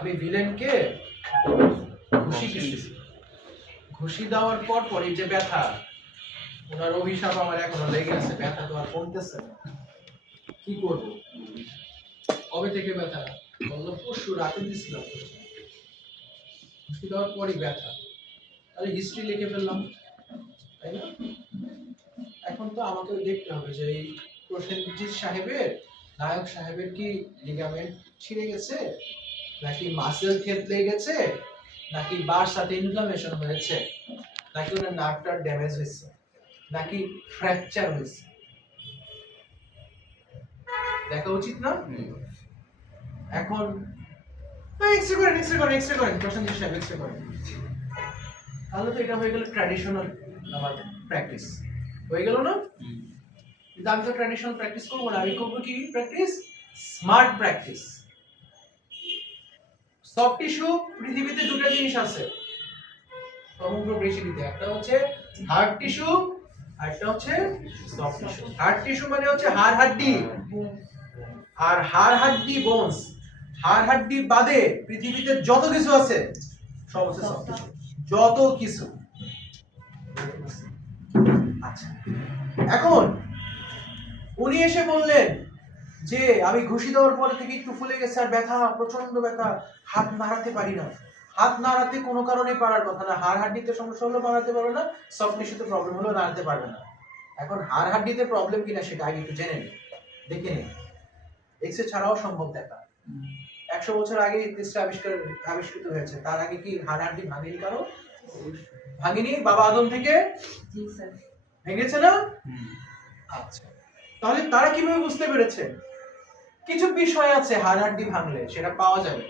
আমি ভিলেনকে ঘুষি দিয়েছি, ঘুষি দেওয়ার পর এই যে ব্যথা, ওনার অভিশাপ আমার এখনো লেগে আছে, ব্যথা তো আর কমতেছে না, কি করব? কবে থেকে ব্যথা? বললো পরশু রাতে দিছিলাম, ঘুষি দেওয়ার পরই ব্যথা। তাহলে হিস্ট্রি লিখে ফেললাম, তাই না? এখন তো আমাকে দেখতে হবে যে এই প্রসেনজিৎ সাহেবের, নায়ক সাহেবের কি লিগামেন্ট ছিঁড়ে গেছে, নাকি মাসেল থেতলে গেছে, নাকি বার সাথে ইনফ্লামেশন হয়েছে, নাকি ওনার নার্ভটার ড্যামেজ হয়েছে, নাকি ফ্র্যাকচার হয়েছে, দেখা উচিত না? এখন এক্সরে করেন প্রসেনজিৎ সাহেব, এক্সরে করেন। তাহলে তো এটা হয়ে গেল ট্র্যাডিশনাল আমার প্র্যাকটিস, হয়ে গেল না? কিন্তু আমি তো ট্র্যাডিশনাল প্র্যাকটিস করবো না, আমি করবো কি practice? Smart practice. Soft tissue পৃথিবীতে দুটো জিনিস আছে সমগ্র পৃথিবীতে, একটা হচ্ছে হার্ড টিস্যু আর একটা হচ্ছে সফট টিস্যু। হার্ড টিস্যু মানে হচ্ছে হাড় হাড্ডি, আর হাড় হাড্ডি বোনস, হাড় হাড্ডি বাদে পৃথিবীতে যত কিছু আছে সব হচ্ছে সফট টিস্যু, যত কিছু। আচ্ছা, এখন উনি এসে বললেন যে আমি ঘুষি দেওয়ার পরে থেকে একটু ফুলে গেছে আর ব্যথা, প্রচন্ড ব্যথা, হাত নাড়াতে পারি না। হাত নাড়াতে কোনো কারণে পারার কথা না, হাড় হাড্ডিতে সমস্যা হলো নাড়াতে পারবে না, সফট টিস্যুতে প্রবলেম হলো নাড়াতে পারবে না। এখন হাড় হাড্ডিতে প্রবলেম কিনা সেটা আগে একটু জেনে নিন, দেখে নিন। এক্সরে ছাড়াও সম্ভব দেখা। 100 বছর আগে টেস্ট আবিষ্কৃত হয়েছে, তার আগে কি হাড় হাড্ডি ভাঙেনি কারো? ভাঙেনি? বাবা আদম থেকে ভেঙেছে না? আচ্ছা, তাহলে তারা কিভাবে বুঝতে পেরেছে? কিছু বিষয় আছে হাড় হাড্ডি ভাঙলে সেটা পাওয়া যাবে।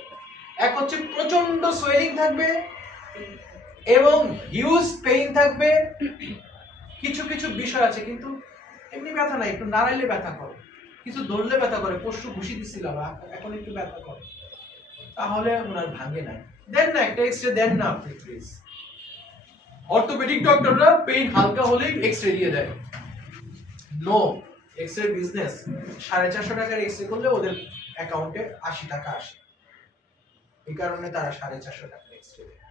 এক হচ্ছে প্রচন্ড সোয়েলিং থাকবে এবং হিউজ পেইন থাকবে। কিছু কিছু বিষয় আছে কিন্তু এমনি ব্যথা নাই, একটু নাড়াইলে ব্যথা করে, কিছু ধরলে ব্যথা করে, পরশু ঘুষি দিছিলাম এখন একটু ব্যথা করে, তাহলে ওনার ভাঙে নাই। দেন না একটা এক্সরে দেন না আপনি প্লিজ। অর্থোপেডিক ডক্টররা পেইন হালকা হলেই এক্সরে দিয়ে দেয়। No, x-ray business. 450 টাকার এক্সরে করলে ওদের অ্যাকাউন্টে 80 টাকা আসে, এই কারণে তারা 450 টাকার এক্সরে দেয়।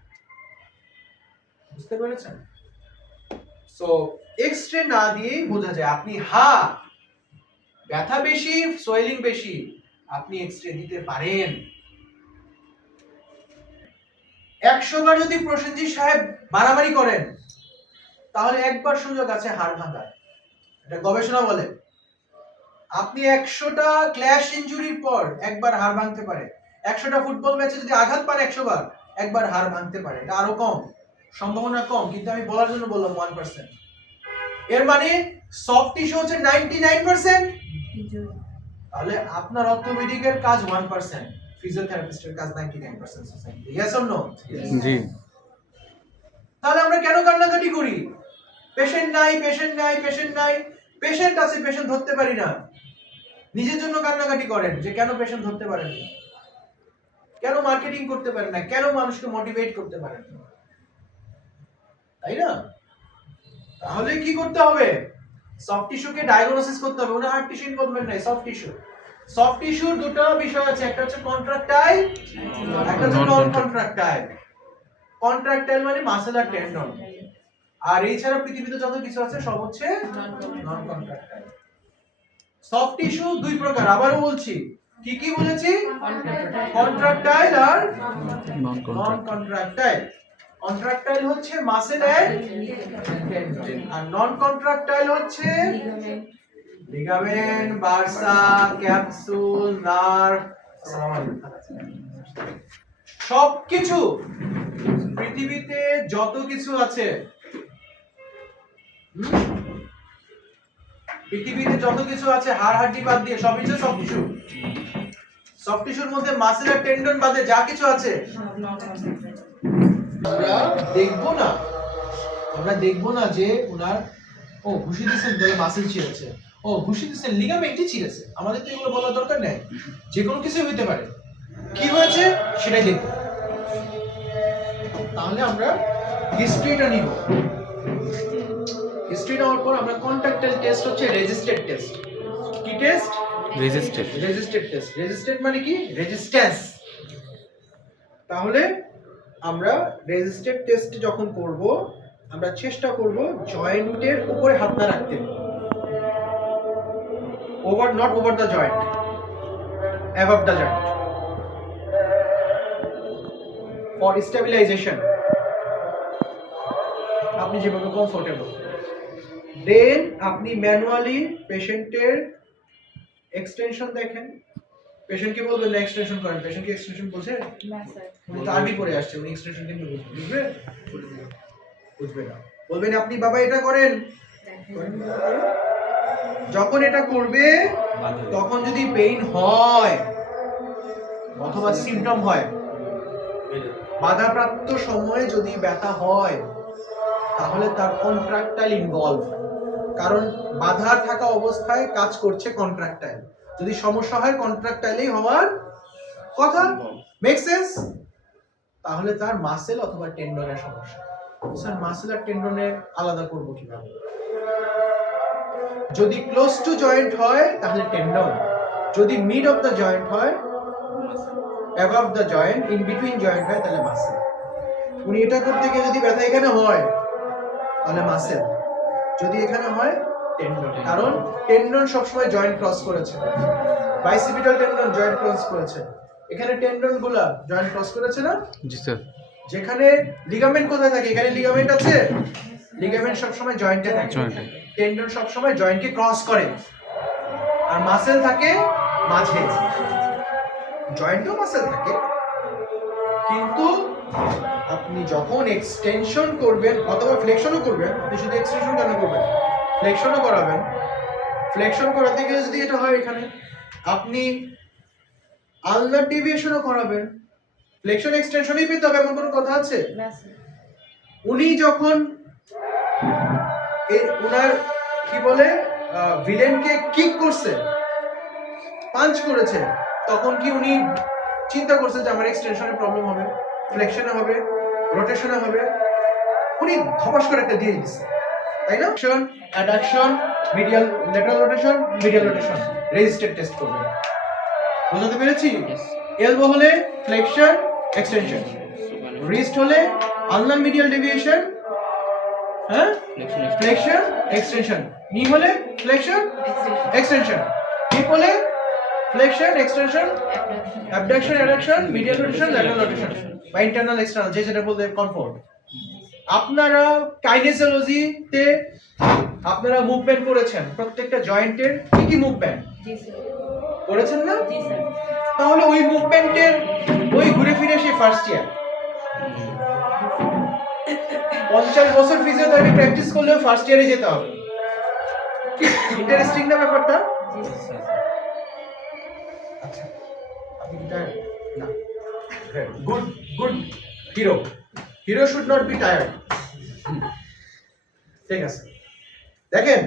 বুঝতে পেরেছেন? সো এক্সরে না দিয়েই বোঝা যায় আপনি ব্যথা বেশি, সোয়েলিং বেশি, আপনি এক্সরে দিতে পারেন। 100 বার যদি প্রসেনজিৎ সাহেব বাড়াবাড়ি করেন তাহলে একবার সুযোগ আছে হাড় ভাঙার, এটা গবেষণা বলে। আপনি 100টা ক্ল্যাশ ইনজুরির পর একবার হাড় ভাঙতে পারে। 100টা ফুটবল ম্যাচে যদি আঘাত পান 100 বার, একবার হাড় ভাঙতে পারে। এটা আরো কম, সম্ভাবনা কম, কিন্তু আমি বলার জন্য বললাম 1%। এর মানে সফট টিস্যু হচ্ছে 99%, তাহলে আপনার অর্থোপেডিকের কাজ 1%, ফিজিওথেরাপিস্টের কাজ 99% সোসাইটি। Yes or no? জি। তাহলে আমরা কেন কান্নাকাটি করি? পেশেন্ট নাই, পেশেন্ট নাই, পেশেন্ট নাই। পেশেন্ট আছে, পেশেন্ট ধরতে পারি না। নিজের জন্য কান্নাকাটি করেন যে কেন পেশেন্ট ধরতে পারেন না, কেন মার্কেটিং করতে পারেন না, কেন মানুষকে মোটিভেট করতে পারেন না, তাই না? তাহলে কি করতে হবে? সফট টিস্যুকে ডায়াগনোসিস করতে হবে। ওনার হার্ড টিস্যু ইনভলভমেন্ট নাই, সফট টিস্যু। সফট টিস্যুর দুটো বিষয় আছে, একটা হচ্ছে কন্ট্রাক্টাইল, একটা হচ্ছে নন কন্ট্রাক্টাইল। কন্ট্রাক্টাইল মানে মাসেল আর টেন্ডন, আর এছাড়া পৃথিবীতে যত কিছু আছে সব হচ্ছে নন কন্ট্রাক্টাইল। সফট টিস্যু দুই প্রকার, আবারও বলছি, কি কি বলেছি? কন্ট্রাক্টাইল আর নন কন্ট্রাক্টাইল। কন্ট্রাক্টাইল হচ্ছে মাসেল এন্ড টেন্ডন, আর নন কন্ট্রাক্টাইল হচ্ছে লিগামেন্ট, বার্সা, ক্যাপসুল, নার্ভ। সবকিছু পৃথিবীতে যত কিছু আছে, পৃথিবীতে যত কিছু আছে হাড় হাড্ডি বাদ দিয়ে সবই হচ্ছে সফট টিস্যু। সফট টিস্যুর মধ্যে মাসেল আর টেন্ডন বাদে যা কিছু আছে আমরা দেখবো না যে ওনার ঘুষি দিচ্ছেন তাহলে মাসেল ছিঁড়েছে, ঘুষি দিচ্ছেন লিগামেন্টই ছিঁড়েছে। আমাদের তো এগুলো বলার দরকার নেই, যে কোনো কিছু হতে পারে, কি হয়েছে সেটাই দেখব। তাহলে আমরা হিস্ট্রিটা নিব। হিস্ট্রি নেওয়ার পর আমরা কন্ট্রাক্টাইল টেস্ট হচ্ছে রেজিস্টেড টেস্ট। কি test? Resisted. Resisted test. Resisted মানে কি? রেজিস্ট্যান্স। তাহলে আমরা রেজিস্টেড টেস্ট যখন করব আমরা চেষ্টা করব জয়েন্টের উপরে হাত না রাখতে, not over the joint, above the joint for stabilization আপনি যেভাবে কমফোর্টেবল। দেন আপনি ম্যানুয়ালি পেশেন্টের এক্সটেনশন দেখেন, পেশেন্টকে বলবেন না এক্সটেনশন করেন, পেশেন্ট কি এক্সটেনশন বলছে না স্যার, উনি তো আরবি পড়ে আসছে, উনি এক্সটেনশন কেন বুঝবে? বুঝবে না। বলবেন আপনি বাবা এটা করেন, যখন এটা করবে তখন যদি পেইন হয় অথবা সিমটম হয়, বাধাপ্রাপ্ত সময়ে যদি ব্যথা হয় তাহলে তার কন্ট্রাক্টাইল ইনভলভ, কারণ বাধা থাকা অবস্থায় কাজ করছে কন্ট্রাক্টাইল, যদি সমস্যা হয় কন্ট্রাক্টাইলেই হওয়ার কথা। Make sense? তাহলে তার মাসেল অথবা টেন্ডনের সমস্যা। স্যার মাসেল আর টেন্ডনের আলাদা করব কিভাবে? যদি ক্লোজ টু জয়েন্ট হয় তাহলে টেন্ডন, যদি মিড অফ দ্য জয়েন্ট হয়, above the joint, in between joint হয় তাহলে মাসেল। উনি এটা করতে গিয়ে যদি ব্যথা এখানে হয় তাহলে মাসেল, যদি এখানে হয় টেন্ডন, কারণ টেন্ডন সবসময় জয়েন্ট ক্রস করেছে, বাইসিপিটাল টেন্ডন জয়েন্ট ক্রস করেছে, এখানে টেন্ডন গুলা জয়েন্ট ক্রস করেছে না? জি স্যার। যেখানে লিগামেন্ট কোথায় থাকে? এখানে লিগামেন্ট আছে, লিগামেন্ট সবসময় জয়েন্টে থাকে, জয়েন্টে। টেন্ডন সবসময় জয়েন্টকে ক্রস করে, আর মাসেল থাকে মাঝে, জয়েন্টেও মাসেল থাকে। কিন্তু আপনি যখন এক্সটেনশন করবেন অথবা ফ্লেকশনও করবেন, আপনি শুধু এক্সটেনশন কেন করবেন, ফ্লেকশনও করাবেন, ফ্লেকশন করাতে গিয়ে যদি এটা হয় এখানে, আপনি আলনার ডেভিয়েশনও করাবেন, ফ্লেকশন এক্সটেনশনই পেতে হবে এমন কোনো কথা আছে? না স্যার। উনি যখন উনার কি বলে ভিলেনকে কিক করছে, পাঞ্চ করেছে, তখন কি উনি চিন্তা করছে যে আমার এক্সটেনশনে প্রবলেম হবে, ফ্লেকশনে হবে, রোটেশনে হবে? উনি ধপাস করে একটা দিয়ে দিচ্ছে, তাই না? Addiction, medial lateral rotation, medial rotation, resisted test করবেন। বুঝতে পেরেছি? এলবো হলে ফ্লেকশন এক্সটেনশন, রিস্ট হলে আলনার মিডিয়াল ডেভিয়েশন, হ্যাঁ, ফ্লেকশন এক্সটেনশন, নি হলে ফ্লেকশন এক্সটেনশন, হিপ হলে flexion extension, abduction addiction, medial rotation, lateral rotation বা ইন্টারনাল এক্সটার্নাল, যে যেটা বলতে কমফোর্ট। আপনারা কাইনেসিওলজিতে আপনারা মুভমেন্ট করেছেন, প্রত্যেকটা জয়েন্টের কি কি মুভমেন্ট জি স্যার। করেছেন না? জি স্যার। তাহলে ওই মুভমেন্টের ওই ঘুরে ফিরে সেই ফার্স্ট ইয়ার 50 বছর ফিজিওথেরাপি প্র্যাকটিস করলেও ফার্স্ট ইয়ারে যেতে হবে। ইন্টারেস্টিং না ব্যাপারটা? জি স্যার। আচ্ছা, আপনি কি টায়ার্ড? না, good good. Hero should not be tired. ঠিক আছে, দেখেন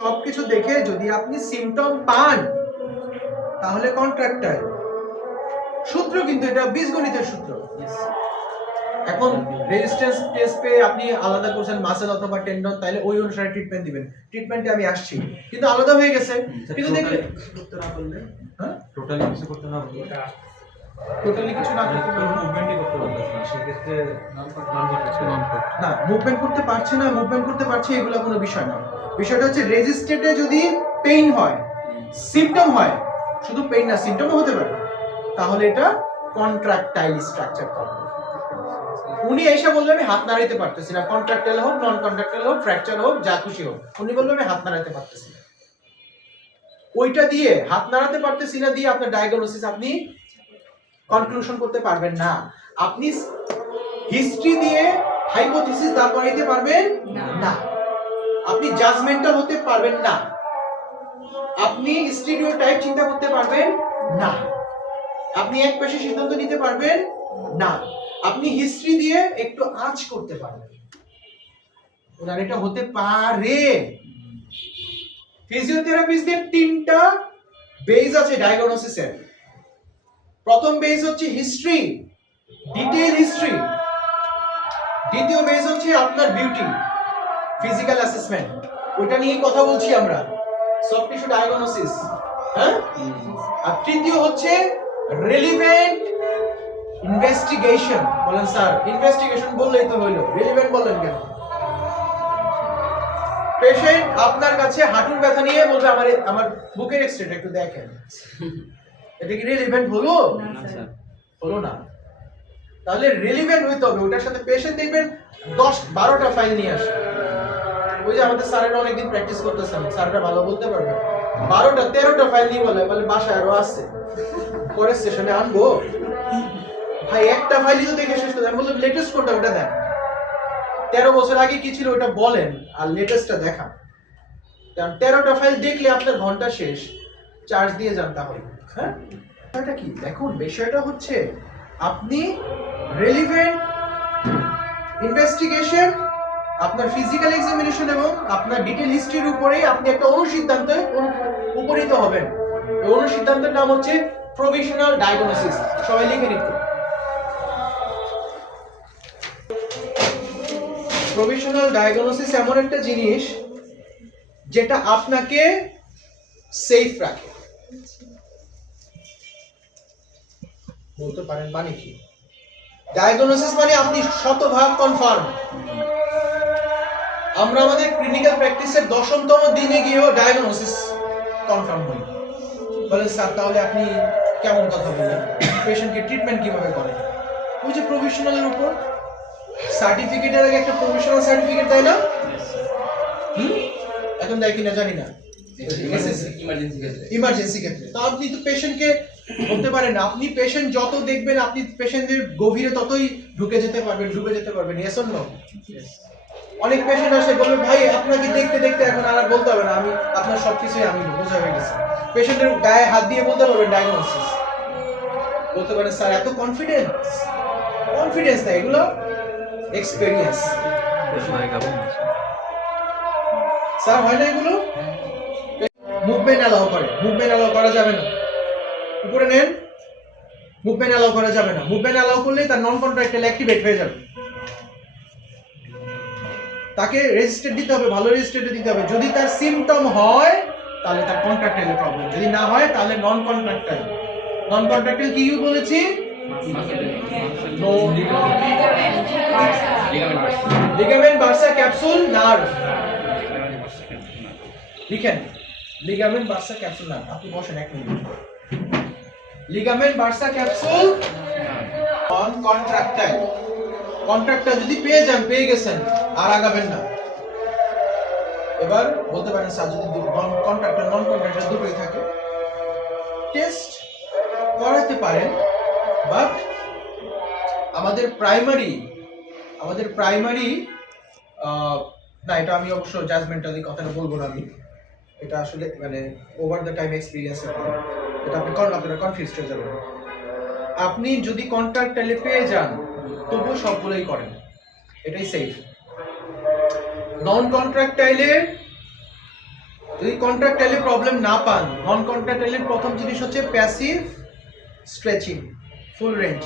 সবকিছু দেখে যদি আপনি সিমটম পান তাহলে কন্ট্রাক্টাইল সূত্র, কিন্তু এটা বীজগণিতের সূত্র। এখন রেজিস্ট্যান্স টেস্ট পেয়ে আপনি আলাদা করছেন মাসেল অথবা টেন্ডন, তাহলে ওই অনুসারে ট্রিটমেন্ট দিবেন। ট্রিটমেন্টে আমি আসছি, কিন্তু আলাদা হয়ে গেছে। কিন্তু দেখলে করতে না পারলে, হ্যাঁ, টোটালি কিছু করতে না পারলে, টোটালি কিছু না করতে কোনো মুভমেন্টই করতে পারতেছে না, সেক্ষেত্রে নন না, মুভমেন্ট করতে পারছে না, মুভমেন্ট করতে পারছে, এগুলো কোনো বিষয় না। বিষয়টা হচ্ছে রেজিস্টেডে যদি পেইন হয়, সিম্পটম হয়, শুধু পেইন না সিম্পটমও হতে পারে, তাহলে এটা কন্ট্রাক্টাইল স্ট্রাকচার প্রবলেম। উনি এসে বললেন আমি হাত নাড়াইতে পারতেছি না, কন্ট্রাক্টাইল হোক, নন কন্ট্রাক্টাইল হোক, ফ্র্যাকচার হোক, যা খুশি হোক, উনি বললেন আমি হাত নাড়াইতে পারতেছি না। ওইটা দিয়ে হাত নাড়াতে পারতেছি না দিয়ে আপনার ডায়াগনোসিস আপনি কনক্লুশন করতে পারবেন না। আপনি হিস্ট্রি দিয়ে হাইপোথিসিস দাঁড় করাইতে পারবেন না। আপনি জাজমেন্টাল হতে পারবেন না। আপনি স্টেরিওটাইপ চিন্তা করতে পারবেন না। আপনি এক পেশে সিদ্ধান্ত নিতে পারবেন না। আপনি হিস্ট্রি দিয়ে একটু আঁচ করতে পারবেন, ওনার এটা হতে পারে। ফিজিওথেরাপিস্টদের তিনটা বেজ আছে ডায়াগনোসিসের। প্রথম বেজ হচ্ছে হিস্ট্রি, ডিটেইল হিস্ট্রি। দ্বিতীয় বেজ হচ্ছে আপনার বিউটি, ফিজিক্যাল অ্যাসেসমেন্ট, ওইটা নিয়ে কথা বলছি আমরা, সফট টিস্যু ডায়াগনোসিস, হ্যাঁ। আর তৃতীয় হচ্ছে রেলিভেন্ট ইনভেস্টিগেশন বলেন স্যার, ইনভেস্টিগেশন বললেই তো হইলো, রিলেভেন্ট বললেন কেন? পেশেন্ট আপনার কাছে হাঁটুর ব্যথা নিয়ে বলবে আমার বুকের এক্সরেটা একটু দেখেন, এটা কি রিলেভেন্ট হলো? না স্যার। হলো না। তাহলে রিলেভেন্ট হইতে হবে, ওটার সাথে পেশেন্ট দেখবেন 10-12টা ফাইল নিয়ে আসে। ওই যে আমাদের স্যারেরা অনেকদিন প্র্যাকটিস করতেছেন, স্যাররা ভালো বলতে পারবে, 12টা-13টা ফাইল নিয়ে বলে বাসায় আরো আছে, পরের সেশনে আনবো। ভাই একটা ফাইলই তো দেখে শেষ করতে, আমি বললাম লেটেস্ট কোনটা ওটা দেন, 13 বছর আগে কি ছিল ওটা বলেন আর লেটেস্টটা দেখান। কারণ 13টা ফাইল দেখলে আপনার ঘন্টা শেষ, চার্জ দিয়ে যান তাহলে। হ্যাঁ, বিষয়টা কি দেখুন, বিষয়টা হচ্ছে আপনি রিলেভেন্ট ইনভেস্টিগেশন, আপনার ফিজিক্যাল এক্সামিনেশন এবং আপনার ডিটেইল হিস্ট্রির উপরেই আপনি একটা অনুসিদ্ধান্তে উপনীত হবেন। এই অনুসিদ্ধান্তের নাম হচ্ছে প্রভিশনাল ডায়াগনোসিস। সবাই লিখে নিন। প্রভিশনাল ডায়াগনোসিস এমন একটা জিনিস যেটা আপনাকে সেফ রাখে। বলতে পারেন মানে কি? ডায়াগনোসিস মানে আপনি শতভাগ কনফার্ম। আমরা আমাদের ক্লিনিক্যাল প্র্যাকটিসের 10তম দিনে গিয়েও ডায়াগনোসিস কনফার্ম হই। বলেন স্যার তাহলে আপনি কেমন কথা বলেন, পেশেন্টকে ট্রিটমেন্ট কিভাবে করেন? ওই যে প্রভিশনালের উপর সার্টিফিকেটের আগে একটা প্রভিশনাল সার্টিফিকেট দেয় না? এখন দেয় কিনা জানি না, ইমার্জেন্সি ক্ষেত্রে। তো আপনি তো পেশেন্টকে বলতে পারেন না, আপনি পেশেন্ট যত দেখবেন আপনি পেশেন্টের গভীরে ততই ঢুকে যেতে পারবেন। Yes or no? অনেক পেশেন্ট আসে বলবে ভাই আপনাকে দেখতে দেখতে এখন আর বলতে হবে না, আমি আপনার সবকিছুই আমি বোঝা হয়ে গেছে। পেশেন্টের গায়ে হাত দিয়ে বলতে পারবেন ডায়াগনোসিস, বলতে পারেন স্যার এত কনফিডেন্স না, এগুলো এক্সপেরিয়েন্স। স্যার হয় না এগুলো? মুভমেন্ট অ্যালাউ করে, মুভমেন্ট অ্যালাউ করা যাবে না। উপরে নেন, মুভমেন্ট অ্যালাউ করা যাবে না। মুভমেন্ট অ্যালাউ করলে তার নন কন্ট্রাক্টাইল অ্যাক্টিভেট হয়ে যাবে। তাকে রেজিস্ট্রেট দিতে হবে, ভালো রেজিস্ট্রেট দিতে হবে। যদি তার সিম্পটম হয় তাহলে তার কন্ট্রাক্টাইলের প্রবলেম, যদি না হয় তাহলে নন কন্ট্রাক্টাইল। নন কন্ট্রাক্টাইল কি বলেছি? Ligament bursa capsule nerve. লিখেন লিগামেন্ট বার্সা ক্যাপসুল নার্ভ। আপনি বসেন এক মিনিট। লিগামেন্ট বার্সা ক্যাপসুল নন কন্ট্রাক্টাইল। কন্ট্রাক্টাইল যদি পেয়ে গেছেন আর আগাবেন না। এবার বলতে পারেন স্যার যদি কন্ট্রাক্টাইল নন কন্ট্রাক্টাইল দুটোই থাকে, টেস্ট করাতে পারেন, বাট আমাদের প্রাইমারি না, এটা আমি অবশ্য জাজমেন্টালি কথাটা বলবো না, আমি এটা আসলে মানে ওভার দ্য টাইম এক্সপিরিয়েন্সের পর এটা আপনারা কনফিউজ হয়ে যাবেন। আপনি যদি কন্ট্রাক্টাইলে পেয়ে যান তবুও সবগুলোই করেন, এটাই সেফ। নন কন্ট্রাক্টাইলে যদি কন্ট্রাক্টাইলে প্রবলেম না পান, নন কন্ট্রাক্টাইলের প্রথম জিনিস হচ্ছে প্যাসিভ স্ট্রেচিং, ফুল রেঞ্জ।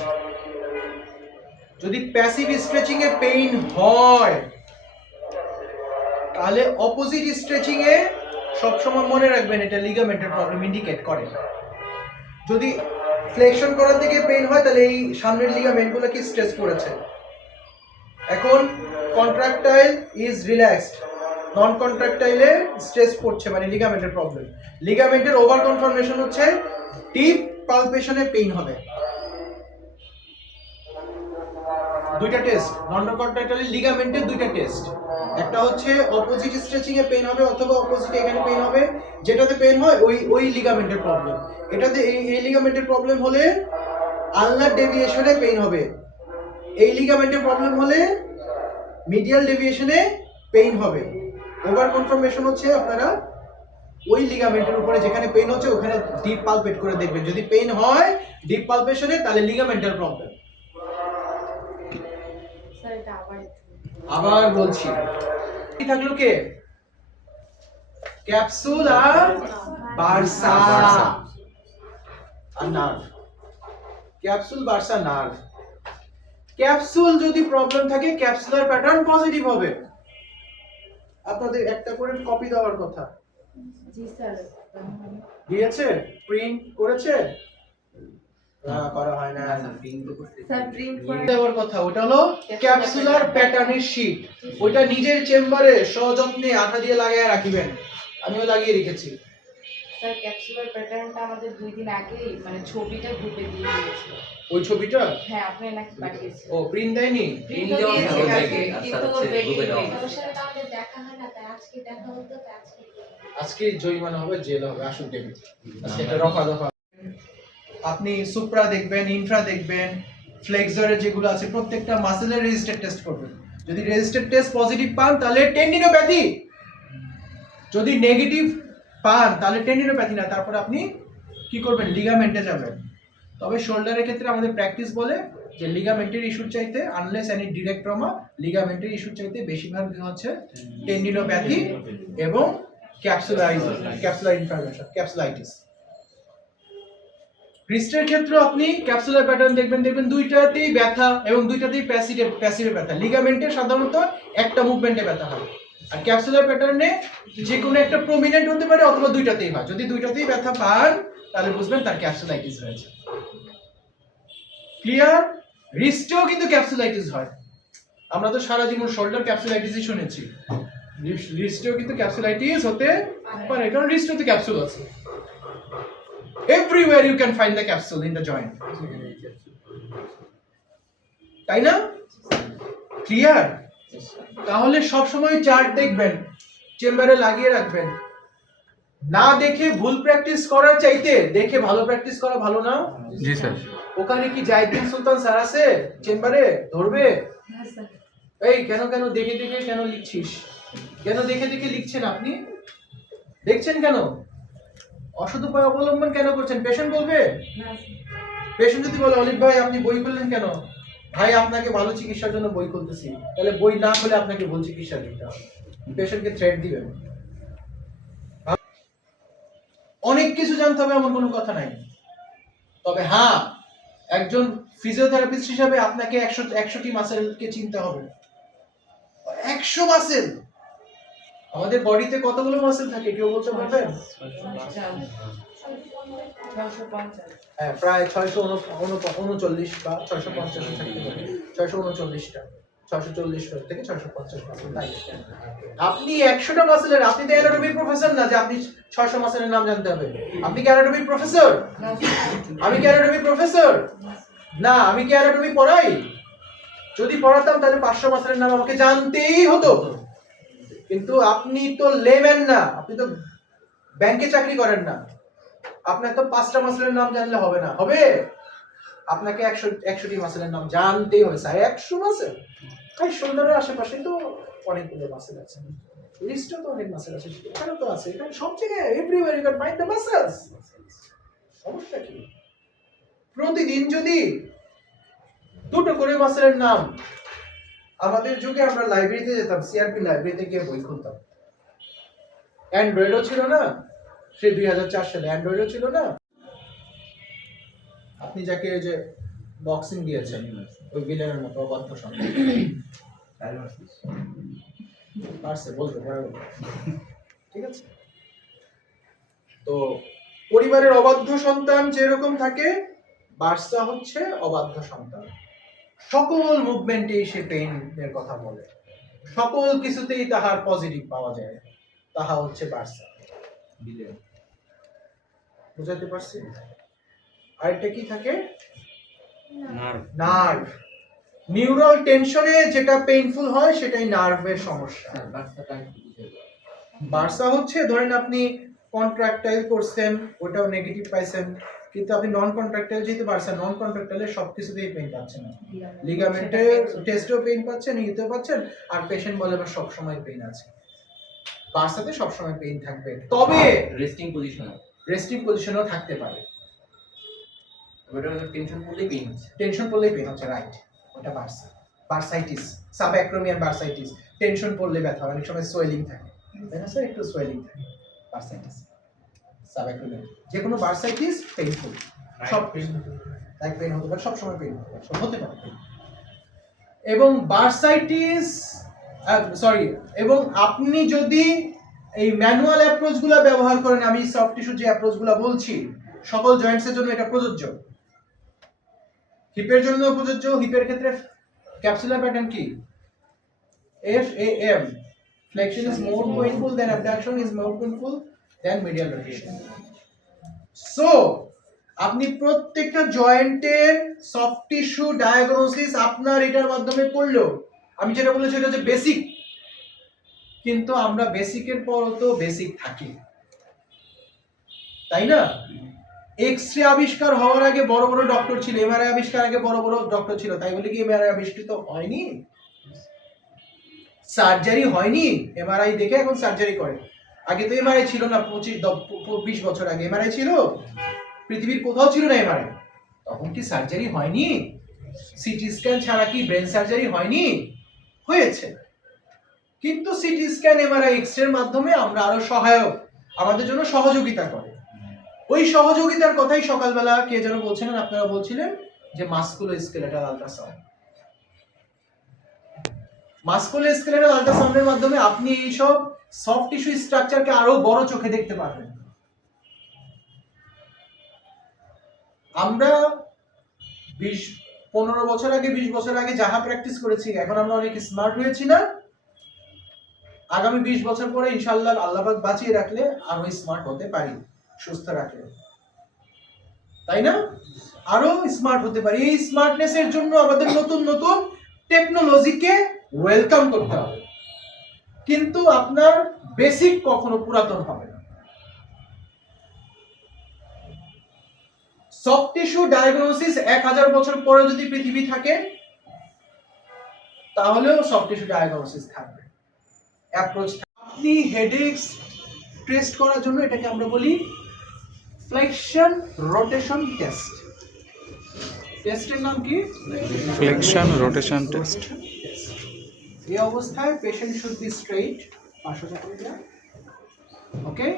যদি প্যাসিভ স্ট্রেচিং এ পেইন হয় তাহলে অপোজিট স্ট্রেচিং এ সবসময় মনে রাখবেন এটা লিগামেন্টের প্রবলেম ইন্ডিকেট করে। যদি ফ্লেকশন করার দিকে পেইন হয় তাহলে এই সামনের লিগামেন্টগুলো কি স্ট্রেচ করেছে। এখন কন্ট্রাক্টাইল ইজ রিল্যাক্সড, নন কন্ট্রাক্টাইলে স্ট্রেস পড়ছে মানে লিগামেন্টের প্রবলেম। লিগামেন্টের ওভার কনফর্মেশন হচ্ছে ডিপ পালপেশনে পেইন হবে। দুইটা টেস্ট নন কন্ট্রাক্টাইল লিগামেন্টের, দুইটা টেস্ট। একটা হচ্ছে অপোজিট স্ট্রেচিং এ পেইন হবে অথবা অপোজিট এখানে পেইন হবে, যেটাতে পেইন হয় ওই লিগামেন্টের প্রবলেম। এটাতে এই লিগামেন্টের প্রবলেম হলে আলনার ডেভিয়েশনে পেইন হবে। এই লিগামেন্টের প্রবলেম হলে মিডিয়াল ডেভিয়েশনে পেইন হবে। ওভার কনফর্মেশন হচ্ছে আপনারা ওই লিগামেন্টের উপরে যেখানে পেইন হচ্ছে ওখানে ডিপ পালপেট করে দেখবেন। যদি পেইন হয় ডিপ পালপেশনে তাহলে লিগামেন্টাল প্রবলেম। আবার বলছি, কি থাকলো কে? ক্যাপসুল আর বার্সা আর nerve. Capsule bursa nerve. Capsule যদি প্রবলেম থাকে ক্যাপসুলার প্যাটার্ন পজিটিভ হবে। আপনাদের একটা করে কপি দেওয়ার কথা। জি স্যার। দিয়েছে, প্রিন্ট করেছে। করা হয় না। স্যার প্রিন্ট করে দেওয়ার কথা ওটা হলো ক্যাপসুলার প্যাটার্নের শীট। ওটা নিজের চেম্বারে সযত্নে আঠা দিয়ে লাগিয়ে রাখিবেন। আমিও লাগিয়ে রেখেছি। স্যার ক্যাপসুলার প্যাটার্নটা আমাদের 2 দিন আগেই মানে ছবিটা গ্রুপে দিয়ে দিয়েছিল। ওই ছবিটা হ্যাঁ আপনি নাকি পাঠিয়েছেন। ও প্রিন্ট দেয়নি? প্রিন্ট দিয়েছে কালকে, কিন্তু ওর বেগে নেই। ওর সাথে তো আমাদের দেখা হয় না, তাই আজকে দেখা হতো, তাই আজকে আজকে জরিমানা হবে, জেল হবে, আসুন দেখি আজকে এটা রফা দফা। আপনি সুপ্রা দেখবেন, ইনফ্রা দেখবেন, ফ্লেক্সরের যেগুলো আছে প্রত্যেকটা মাসেলের রেজিস্টার টেস্ট করবেন। যদি রেজিস্টার টেস্ট পজিটিভ পান তাহলে টেন্ডিনোপ্যাথি, যদি নেগেটিভ পান তাহলে টেন্ডিনোপ্যাথি না, তারপর আপনি কি করবেন, লিগামেন্টে যাবেন। তবে শোল্ডারের ক্ষেত্রে আমাদের প্র্যাকটিস বলে যে লিগামেন্টের ইস্যুর চাইতে আনলেস এনি ডিরেক্ট ট্রমা, লিগামেন্টের ইস্যুর চাইতে বেশিরভাগ হচ্ছে টেন্ডিনোপ্যাথি এবং ক্যাপসুলার ইনফ্লামেশন, ক্যাপসুলাইটিস। রিস্টের ক্ষেত্রে আপনি ক্যাপসুলার প্যাটার্ন দেখবেন দুইটাতেই ব্যথা এবং দুইটাতেই প্যাসিভে ব্যথা। লিগামেন্টে সাধারণত একটা মুভমেন্টে ব্যথা হয়, আর ক্যাপসুলার প্যাটার্নে যে কোনো একটা প্রমিনেন্ট হতে পারে অথবা দুইটাতেই হয়। যদি দুইটাতেই ব্যথা পান তাহলে বুঝবেন তার ক্যাপসুলাইটিস হয়েছে। ক্লিয়ার? রিস্টেও কিন্তু ক্যাপসুলাইটিস হয়। আমরা তো সারা জীবন শোল্ডার ক্যাপসুলাইটিসই শুনেছি, রিস্টেও কিন্তু ক্যাপসুলাইটিস হতে পারে, কারণ রিস্টেও তো ক্যাপসুল আছে। Everywhere you can find the capsule in the joint. তাই না? ক্লিয়ার? তাহলে সব সময় চার্ট দেখবেন, চেম্বারে লাগিয়ে রাখবেন। না দেখে ভুল প্র্যাকটিস করার চাইতে দেখে ভালো প্র্যাকটিস করা ভালো না? জি স্যার। ওখানে কি জাহিদুল সুলতান স্যার আছে চেম্বারে? ধরবে? হ্যাঁ স্যার। এই কেন দেখে কেন লিখছিস? কেন দেখে লিখছেন আপনি? দেখছেন কেন? অসৎ উপায় অবলম্বন কেন করছেন? পেশেন্ট বলবে? না স্যার। পেশেন্ট যদি বলে অলিভ ভাই আপনি বই খুললেন কেন? ভাই আপনাকে ভালো চিকিৎসার জন্য বই খুলতেছি, তাহলে বই না খুলে আপনাকে ভুল চিকিৎসা দিতে হবে। পেশেন্টকে থ্রেট দিবেন। অনেক কিছু জানতে হবে এমন কোনো কথা নাই। তবে হ্যাঁ, একজন ফিজিওথেরাপিস্ট হিসাবে আপনাকে 100টি মাসেলকে চিনতে হবে। 100 মাসেল! আমাদের বডিতে কতগুলো মাসেল থাকে কেউ বলতে পারবেন? 650। হ্যাঁ, প্রায় 639 বা 650 থাকতে পারে। 639টা, 640 থেকে 650 মাসেল। তাই আপনি 100টা মাসেলের, আপনি তো অ্যানাটমির প্রফেসর না যে আপনি 600 মাসেলের নাম জানতে হবে। আপনি কি অ্যানাটমির প্রফেসর? আমি কি অ্যানাটমির প্রফেসর? না, আমি কি অ্যানাটমি পড়াই? যদি পড়াতাম তাহলে 500 মাসেলের নাম আমাকে জানতেই হতো। কিন্তু আপনি তো লেম্যান না, আপনি তো ব্যাংকে চাকরি করেন না। আপনার তো 5টা মাসেলের নাম জানলে হবে না, হবে? আপনাকে 100টি মাসেলের নাম জানতেই হবে। Sir 100 muscle? তাই শোল্ডারের আশেপাশে তো অনেকগুলো মাসেল আছে, রিস্টে তো অনেক মাসেল আছে, এখানে তো আছে, এখানে সব জায়গায় everywhere you can find the muscles. সমস্যা কি? প্রতিদিন যদি 2টো করে মাসেলের নাম, আমাদের যুগে আমরা লাইব্রেরিতে যেতাম, সিআরপি লাইব্রেরিতে গিয়ে বই খুলতাম। অ্যান্ড্রয়েডও ছিল না, সেই 2004 সালে অ্যান্ড্রয়েডও ছিল না। আপনি যাকে ওই যে বক্সিং দিয়েছেন ওই ভিলেনের মতো অবাধ্য সন্তান, পারছে বলতে পারবে, ঠিক আছে? তো পরিবারের অবাধ্য সন্তান যেরকম থাকে, বার্সা হচ্ছে অবাধ্য সন্তান। সকল মুভমেন্টে সে পেইন এর কথা বলে, সকল কিছুতেই তাহার পজিটিভ পাওয়া যায়, তাহা হচ্ছে বার্সা। বুঝাতে পারছি? আরেকটা কি থাকে? নার্ভ। নিউরাল টেনশনে যেটা পেইনফুল হয় সেটাই নার্ভের সমস্যা। বার্সা হচ্ছে ধরেন আপনি কন্ট্রাক্টাইল করছেন, ওটাও নেগেটিভ পাইছেন, কিন্তু আপনি নন কন্ট্রাক্টাইল যেহেতু বার্সা, নন কন্ট্রাক্টাইলে সবকিছুতেই পেইন পাচ্ছেন, লিগামেন্টে টেস্টেও পেইন পাচ্ছেন, ইতেও পাচ্ছেন, আর পেশেন্ট বলে আমার সব সময় পেইন আছে। বার্সাতে সব সময় পেইন থাকবে, তবে রেস্টিং পজিশনেও থাকতে পারে। টেনশন পড়লেই পেইন হচ্ছে, রাইট? ওটা বার্সা, বার্সাইটিস, সাবঅ্যাক্রোমিয়ান বার্সাইটিস। টেনশন পড়লে ব্যথা, অনেক সময় সোয়েলিং থাকে, তাই না স্যার? একটু সোয়েলিং থাকে, বার্সাইটিস, সাবঅ্যাক্রোমিয়ান। যে কোনো বার্সাইটিস পেইনফুল, সব লাইক পেইন হতে পারে, সব সময় পেইন হতে পারে। এবং বার্সাইটিস এবং আপনি যদি এই ম্যানুয়াল অ্যাপ্রোচগুলো ব্যবহার করেন, আমি সফট টিস্যু যে অ্যাপ্রোচগুলো বলছি সকল জয়েন্টসের জন্য এটা প্রযোজ্য। হিপের জন্য প্রযোজ্য, হিপের ক্ষেত্রে ক্যাপসুলার প্যাটার্ন কি? FAM, flexion is more painful than abduction is more painful than medial rotation. So আপনি প্রত্যেকটা জয়েন্টের সফট টিস্যু ডায়াগনোসিস আপনার এটার মাধ্যমে করলো। আমি যেটা বলেছি এটা হচ্ছে বেসিক, কিন্তু আমরা বেসিকের পরও তো বেসিক থাকি, তাই না? এক্স-রে আবিষ্কার হওয়ার আগে বড় বড় ডক্টর ছিল, এমআরআই আবিষ্কার আগে বড় বড় ডক্টর ছিল, তাই বলে কি এমআরআই আবিষ্কৃত হয়নি? সার্জারি হয়নি? এমআরআই দেখে এখন সার্জারি করে। আগে তো এমআরআই ছিল না, 20 বছর আগে এমআরআই ছিল? পৃথিবীর কোথাও ছিল না এমআরআই। তখন কি সার্জারি হয়নি? সিটি স্ক্যান ছাড়া কি ব্রেন সার্জারি হয়নি? হয়েছে। কিন্তু সিটি স্ক্যান, এমআরআই, এক্স-রের মাধ্যমে আমরা আরো সহায়ক, আমাদের জন্য সহযোগিতা করে। ওই সহযোগিতার কথাই সকালবেলা কে যেন বলছিলেন, আপনারা বলছিলেন যে মাস্কুলোস্কেলেটাল আল্ট্রাসাউন্ড। মাস্কুলোস্কেলেটাল আল্ট্রাসাউন্ডের মাধ্যমে আপনি এইসব সফট টিস্যু স্ট্রাকচারকে আরো বড় চোখে দেখতে পারবেন। আমরা 15 বছর আগে, 20 বছর আগে যাহা প্র্যাকটিস করেছি, এখন আমরা অনেক স্মার্ট হয়েছি না? আগামী 20 বছর পরে ইনশাআল্লাহ আল্লাহ পাক বাঁচিয়ে রাখলে আরো স্মার্ট হতে পারি, সুস্থ রাখলে, তাই না? আরো স্মার্ট হতে পারি। এই স্মার্টনেসের জন্য আমাদের নতুন নতুন টেকনোলজিকে ওয়েলকাম করতে হবে, কিন্তু আপনার বেসিক কখনো পুরাতন হবে না। সফট টিস্যু ডায়াগনোসিস 1000 বছর পরে যদি পৃথিবী থাকে, তাহলেও সফট টিস্যু ডায়াগনোসিস থাকবে। অ্যাপ্রোচ, আপনি হেডেক্স টেস্ট করার জন্য এটাকে আমরা বলি ফ্লেকশন রোটেশন টেস্ট। টেস্টের নাম কি? Flexion rotation test. এই অবস্থায় পেশেন্ট শুড বি স্ট্রেইট, ওকে।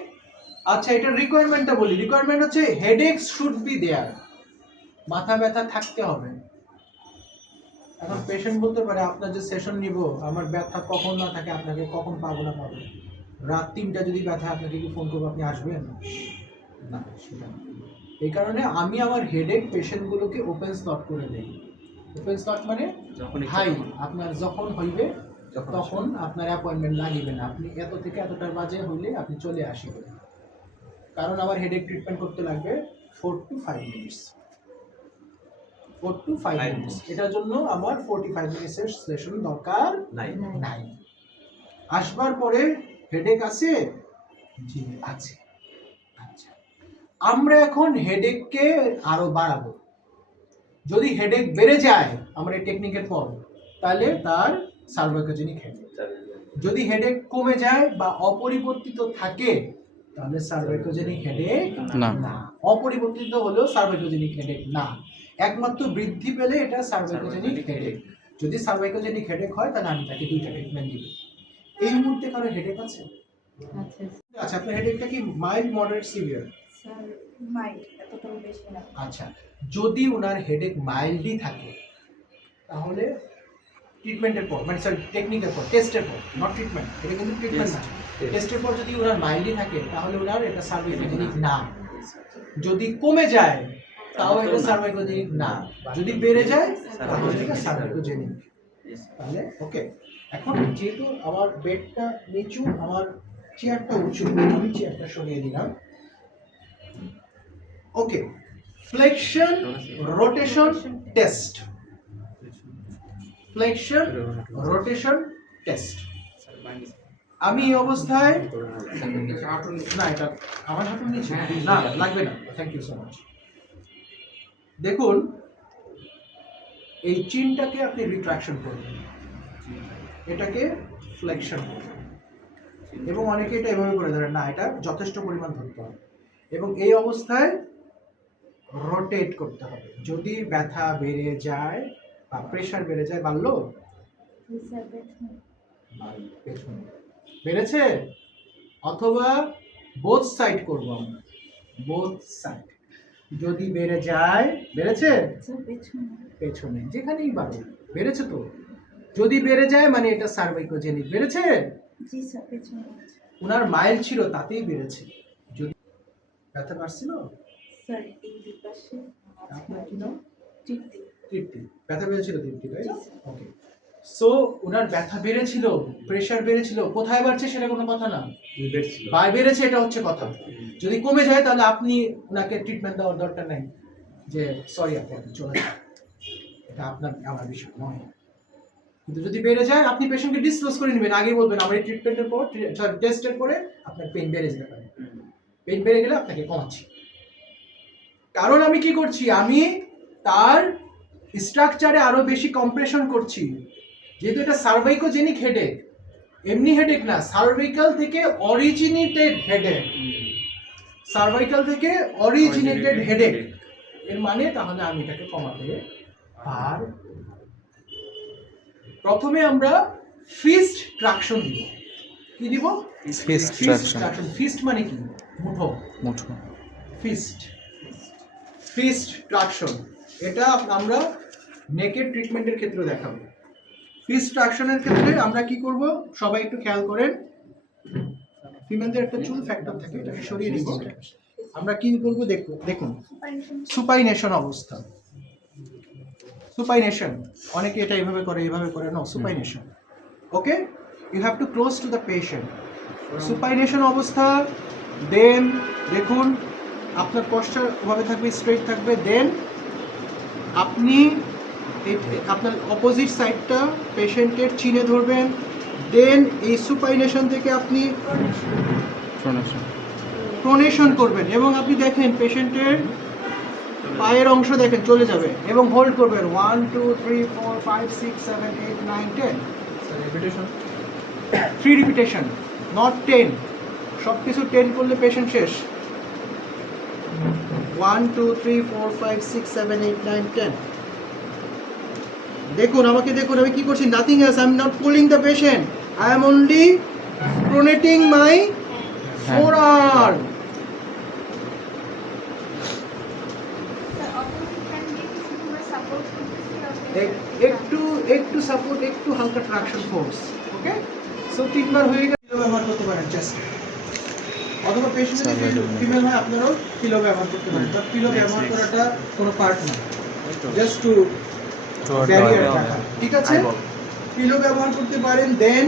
আচ্ছা, এটার রিকোয়ারমেন্টটা বলি। রিকোয়ারমেন্ট হচ্ছে হেডেক্স শুড বি দেয়ার, মাথা ব্যথা থাকতে হবে। এখন পেশেন্ট বলতে পারে আপনার যে সেশন নিব, আমার ব্যথা কখন না থাকে, আপনাকে কখন পাবো না পাবো, রাত 3টা যদি ব্যথা, আপনাকে কি ফোন করবো, আপনি আসবেন না? সেটা না। এই কারণে আমি আমার হেডেক পেশেন্টগুলোকে ওপেন স্লট করে দেই। ওপেন স্লট মানে ভাই আপনার যখন হইবে তখন আপনার অ্যাপয়েন্টমেন্ট লাগিবে না, আপনি এত থেকে এতটার মাঝে হইলে আপনি চলে আসিবেন। কারণ আমার হেডেক ট্রিটমেন্ট করতে লাগবে 4 to 5 মিনিটস। 4 to 5 মিনিটস, এটার জন্য আমার 45 মিনিটসের সেশন দরকার নাই। আসবার পরে হেডেক আছে? জি আছে। আচ্ছা, আমরা এখন হেডেককে আরো বাড়াবো। যদি হেডেক বেড়ে যায় আমরা এই টেকনিকের পর, তাহলে তার সার্ভাইকোজেনিক হেডেক। যদি হেডেক কমে যায় বা অপরিবর্তিত থাকে, তাহলে সার্ভাইকোজেনিক হেডেক না। অপরিবর্তিত হলেও সার্ভাইকোজেনিক হেডেক না, একমাত্র বৃদ্ধি পেলে এটা সার্ভাইকোজেনিক হেডেক। যদি সার্ভাইকোজেনিক হেডেক হয় তাহলে আমি তাকে 2টা ট্রিটমেন্ট দিব। এই মুহূর্তে কারো হেডেক আছে? আচ্ছা, আপনার হেডেকটা কি mild, moderate, severe? Sir mind এতটাও বেশি না। আচ্ছা, যদি ওনার হেডেক মাইল্ডই থাকে তাহলে ট্রিটমেন্টের পর, মানে স্যার টেকনিকের পর, টেস্টের পর, নট ট্রিটমেন্ট, এটা কিন্তু ট্রিটমেন্ট না, টেস্টের পর যদি ওনার মাইল্ডই থাকে তাহলে ওনার এটা সার্ভাইকোজেনিক না। যদি কমে যায় তাও এটা সার্ভাইকোজেনিক না, যদি বেড়ে যায় তাহলে এটা সার্ভাইকোজেনিক। তাহলে ওকে। এখন যেহেতু আমার বেডটা নিচু, আমার চেয়ারটা উঁচু, আমি চেয়ারটা সরিয়ে দিলাম। Okay, flexion rotation test. Flexion rotation test. আমি এই অবস্থায়, না এটা আমার হাঁটুর নিচে না, লাগবে না, থ্যাংক ইউ সো মাচ। দেখুন, এই চিনটাকে আপনি রিট্রাকশন করবেন, এটাকে ফ্লেকশন করবেন, এবং অনেকে এটা এভাবে করে ধরেন না, এটা যথেষ্ট পরিমাণ ধরতে হবে এবং এই অবস্থায় রোটেট করতে হবে। যদি ব্যথা বেড়ে যায় বা প্রেশার বেড়ে যায়, বাড়লো, পেছনে বেড়েছে, অথবা বোথ সাইড করব আমরা, বোথ সাইড। যদি বেড়ে যায়, বেড়েছে পেছনে, যেখানেই বাড়ে, বেড়েছে তো। যদি বেড়ে যায় মানে এটা সার্ভাইকোজেনিক। বেড়েছে? জি স্যার, পেছনে। ওনার মাইল ছিল তাতেই বেড়েছে। যদি ব্যথা বাড়ছিল, স্যার এই দুপাশে আপনার কি নাম? তৃপ্তি ব্যথা বেড়েছিল তৃপ্তি, তাই না? ওকে, সো ওনার ব্যথা বেড়েছিল, প্রেশার বেড়েছিল, কোথায় বাড়ছে সেটা কোনো কথা না, বেড়েছে এটা হচ্ছে কথা। যদি কমে যায় তাহলে আপনি ওনাকে ট্রিটমেন্ট দেওয়ার দরকার নেই, যে সরি আপনি চলে যান, এটা আপনার আমার বিষয় নয়। কিন্তু যদি বেড়ে যায় আপনি পেশেন্টকে ডিসক্লোজ করে নেবেন, আগে বলবেন আমার এই ট্রিটমেন্টের পর টেস্টের পরে আপনার পেইন বেড়ে যেতে পারে, পেইন বেড়ে গেলে আপনাকে কমাচ্ছি। কারণ আমি কি করছি, আমি তার স্ট্রাকচারে আরো বেশি কম্প্রেশন করছি, যেহেতু এটা সার্ভাইকোজেনিক হেডেক, এমনি হেডেক না, সার্ভাইকাল থেকে অরিজিনেটেড হেডেক, সার্ভাইকাল থেকে অরিজিনেটেড হেডেক, এর মানে তাহলে আমি এটাকে কমাতে পারব। প্রথমে আমরা ফিস্ট ট্রাকশন দিব। কি দিব? Fist traction. ফিস্ট মানে কি? মুঠো। মুঠো। ফিস্ট ট্রাকশন, এটা আমরা নেকের ট্রিটমেন্টের ক্ষেত্রে দেখাবো। ফিস্ট ট্রাকশনের ক্ষেত্রে আমরা কি করব, সবাই একটু খেয়াল করেন। ফিমেলদের একটা চুল ফ্যাক্টর থাকে, এটাকে সরিয়ে দিব। আমরা কি করব দেখুন, সুপাইনেশন অবস্থা। সুপাইনেশন, অনেকে এটা এইভাবে করে, no, supination. Okay, you have to close to the patient. Supination অবস্থা, দেন দেখুন আপনার পশ্চার ওভাবে থাকবে, স্ট্রেট থাকবে, দেন আপনি আপনার অপোজিট সাইডটা পেশেন্টের চিনে ধরবেন, দেন এই সুপাইনেশন থেকে আপনি প্রোনেশন করবেন, এবং আপনি দেখেন পেশেন্টের পায়ের অংশ দেখেন চলে যাবে, এবং হোল্ড করবেন 1 2 3 4 5 6 7 8 9 10 3 রিপিটেশন, নট 10। সব কিছু 10 করলে পেশেন্ট শেষ। 1 2 3 4 5 6 7 8 9 10। দেখুন আমাকে, দেখুন আমি কি করছি, nothing else, I am not pulling the patient, I am only pronating my forearm. একটু সাপোর্ট, একটু হালকা ট্রাকশন ফোর্স। ওকে, সো 3 বার হয়ে গেল। পিলো ব্যবহার করতে পারেন চেস্ট, অথবা পেশেন্ট যদি ফিমেল হয় আপনারাও পিলো ব্যবহার করতে পারেন। বাট পিলো ব্যবহার করাটা কোনো পার্ট না, জাস্ট টু ব্যারিয়ার রাখা, ঠিক আছে? পিলো ব্যবহার করতে পারেন। দেন